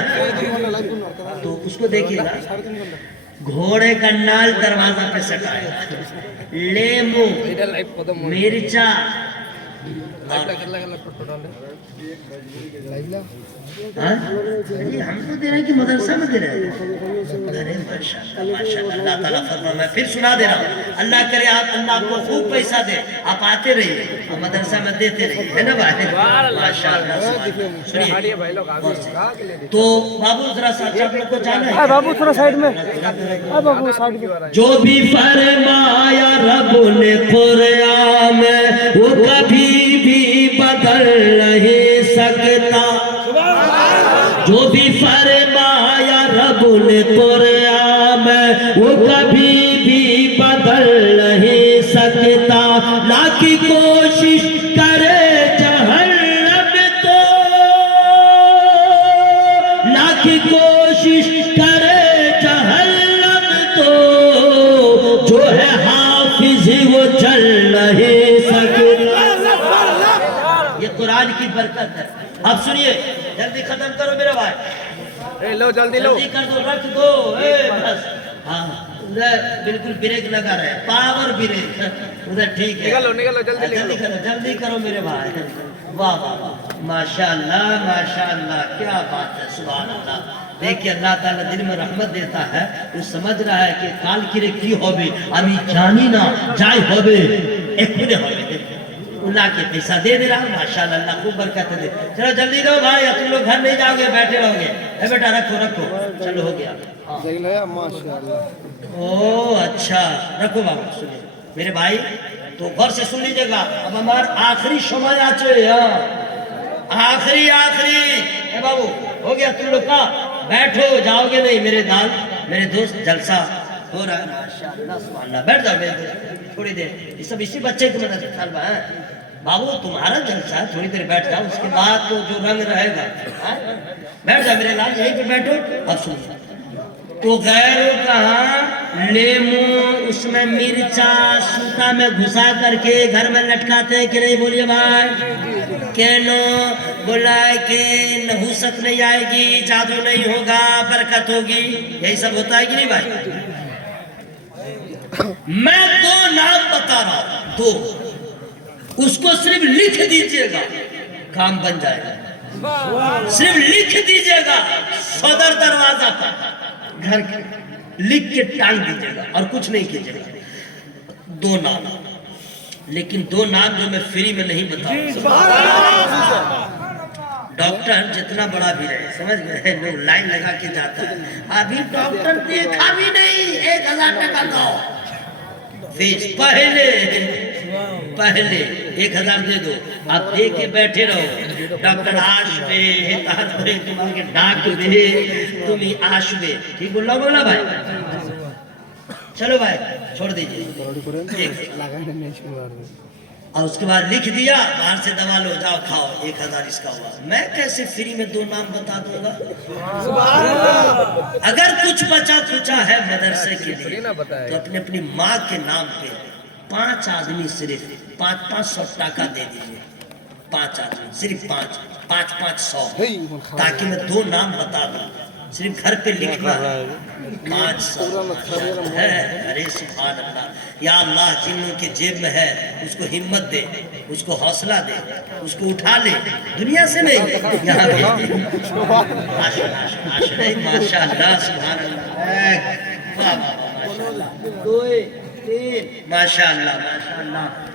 تو اس کو دیکھیے گا. گھوڑے کا نال دروازہ پہ سٹائے لیمو مرچا ہم کو دے رہے ہیں کہ مدرسہ میں دے رہے ہیں. ارے ماشاءاللہ اللہ تعالیٰ فرمایا. میں پھر سنا دے رہا ہوں. اللہ کرے اللہ آپ کو خوب پیسہ دے. آپ آتے رہیے اور مدرسہ میں دیتے رہیے ہے نا بھائی. ماشاءاللہ سنیے تو بابو ذرا سا آپ لوگ کو جانا ہے. بابو تھوڑا سائیڈ میں بابو سائیڈ میں. جو بھی فرمایا رب نے قرآن میں وہ کبھی بھی بدل نہیں سکتا. جو بھی فرمایا رب نے قرآن میں وہ کبھی بھی بدل نہیں سکتا. لاکھ کوشش کرے جہنم تو لاکھ کوشش کرے جہنم تو جو ہے حافظ وہ جل نہیں سکتا. یہ قرآن کی برکت ہے. اب سنیے جلدی ختم کرو میرے بھائی. لو جلدی لو جلدی کر دو رکھ دو. بس ہاں بالکل بریک لگا رہے ہیں پاور بریک ادھر ٹھیک ہے. نکلو جلدی کرو میرے بھائی. واہ واہ واہ ماشاءاللہ کیا بات ہے. سبحان اللہ. دیکھیں اللہ تعالیٰ دل میں رحمت دیتا ہے. وہ سمجھ رہا ہے کہ کال کی کی ہوبے ابھی جانی نہ جائے ہوبے ایک خودے ہوبے اللہ کے پیسہ دے دے رہا. ماشاءاللہ اللہ خوب برکت دے. چلو جلدی رہو بھائی تم لوگ گھر نہیں جاؤ گے بیٹھے رہو گے. اے بیٹا رکھو چلو ہو گیا. او اچھا رکھو بابا. سنیے میرے بھائی تو غور سے سن لیجیے گا. اب ہمارا آخری شمع آچے آخری اے بابو ہو گیا. تم لوگ کا بیٹھو جاؤ گے نہیں میرے دال میرے دوست. جلسہ ہو رہا ہے ماشاءاللہ سبحان اللہ. بیٹھ جاؤ میرے دوست تھوڑی دیر. یہ سب اسی بچے کی مدد ہے. بابو تمہارا جلسہ ہے تھوڑی دیر بیٹھ جاؤ. اس کے بعد تو جو رنگ رہے گا بیٹھ جاؤ میرے لال یہیں پہ بیٹھو. اب سنیے تو غیروں کہاں لیمو اس میں مرچا سوتا میں گھسا کر کے گھر میں لٹکاتے ہیں کہ نہیں بولیے بھائی. کینو بولا ہے کہ نحوست نہیں آئے گی جادو نہیں ہوگا برکت ہوگی. یہی سب ہوتا ہے کہ نہیں بھائی. میں 2 نام بتا رہا ہوں 2 اس کو صرف لکھ دیجئے گا کام بن جائے گا. صرف لکھ دیجئے گا صدر دروازہ پر گھر لکھ کے ٹانگ دیجیے گا اور کچھ نہیں کیجیے گا. 2 نام, لیکن 2 نام جو میں فری میں نہیں بتاؤں. ڈاکٹر جتنا بڑا بھی رہے, سمجھ گئے, لوگ لائن لگا کے جاتا ہے, ابھی ڈاکٹر دیکھا بھی نہیں, 1000 ٹکا دو فیس. پہلے 1000 دے دو, آپ دے کے بیٹھے رہو. ڈاکٹر آش بے تمہارے ڈاک بے تمہیں آش بے. ٹھیک بولا بھائی؟ چلو بھائی چھوڑ دیجیے. اور اس کے بعد لکھ دیا, باہر سے دوا لو, جاؤ کھاؤ, 1000 اس کا ہوا. میں کیسے فری میں 2 نام بتا دوں گا؟ اگر کچھ بچا کچا ہے مدرسے کے لیے تو اپنی ماں کے نام پہ 5 آدمی صرف 500 ٹکا دے دیجئے. 5 آدمی, صرف 500, تاکہ میں 2 نام بتا دوں. صرف گھر پہ لکھنا ہے 500. ارے سبحان اللہ. یا اللہ, جنوں کے جیب میں ہے اس کو ہمت دے, اس کو حوصلہ دے, اس کو اٹھا لے, دنیا سے نہیں یہاں بھیج دے. ماشاء اللہ, سبحان اللہ, ماشاء اللہ, ماشاء اللہ.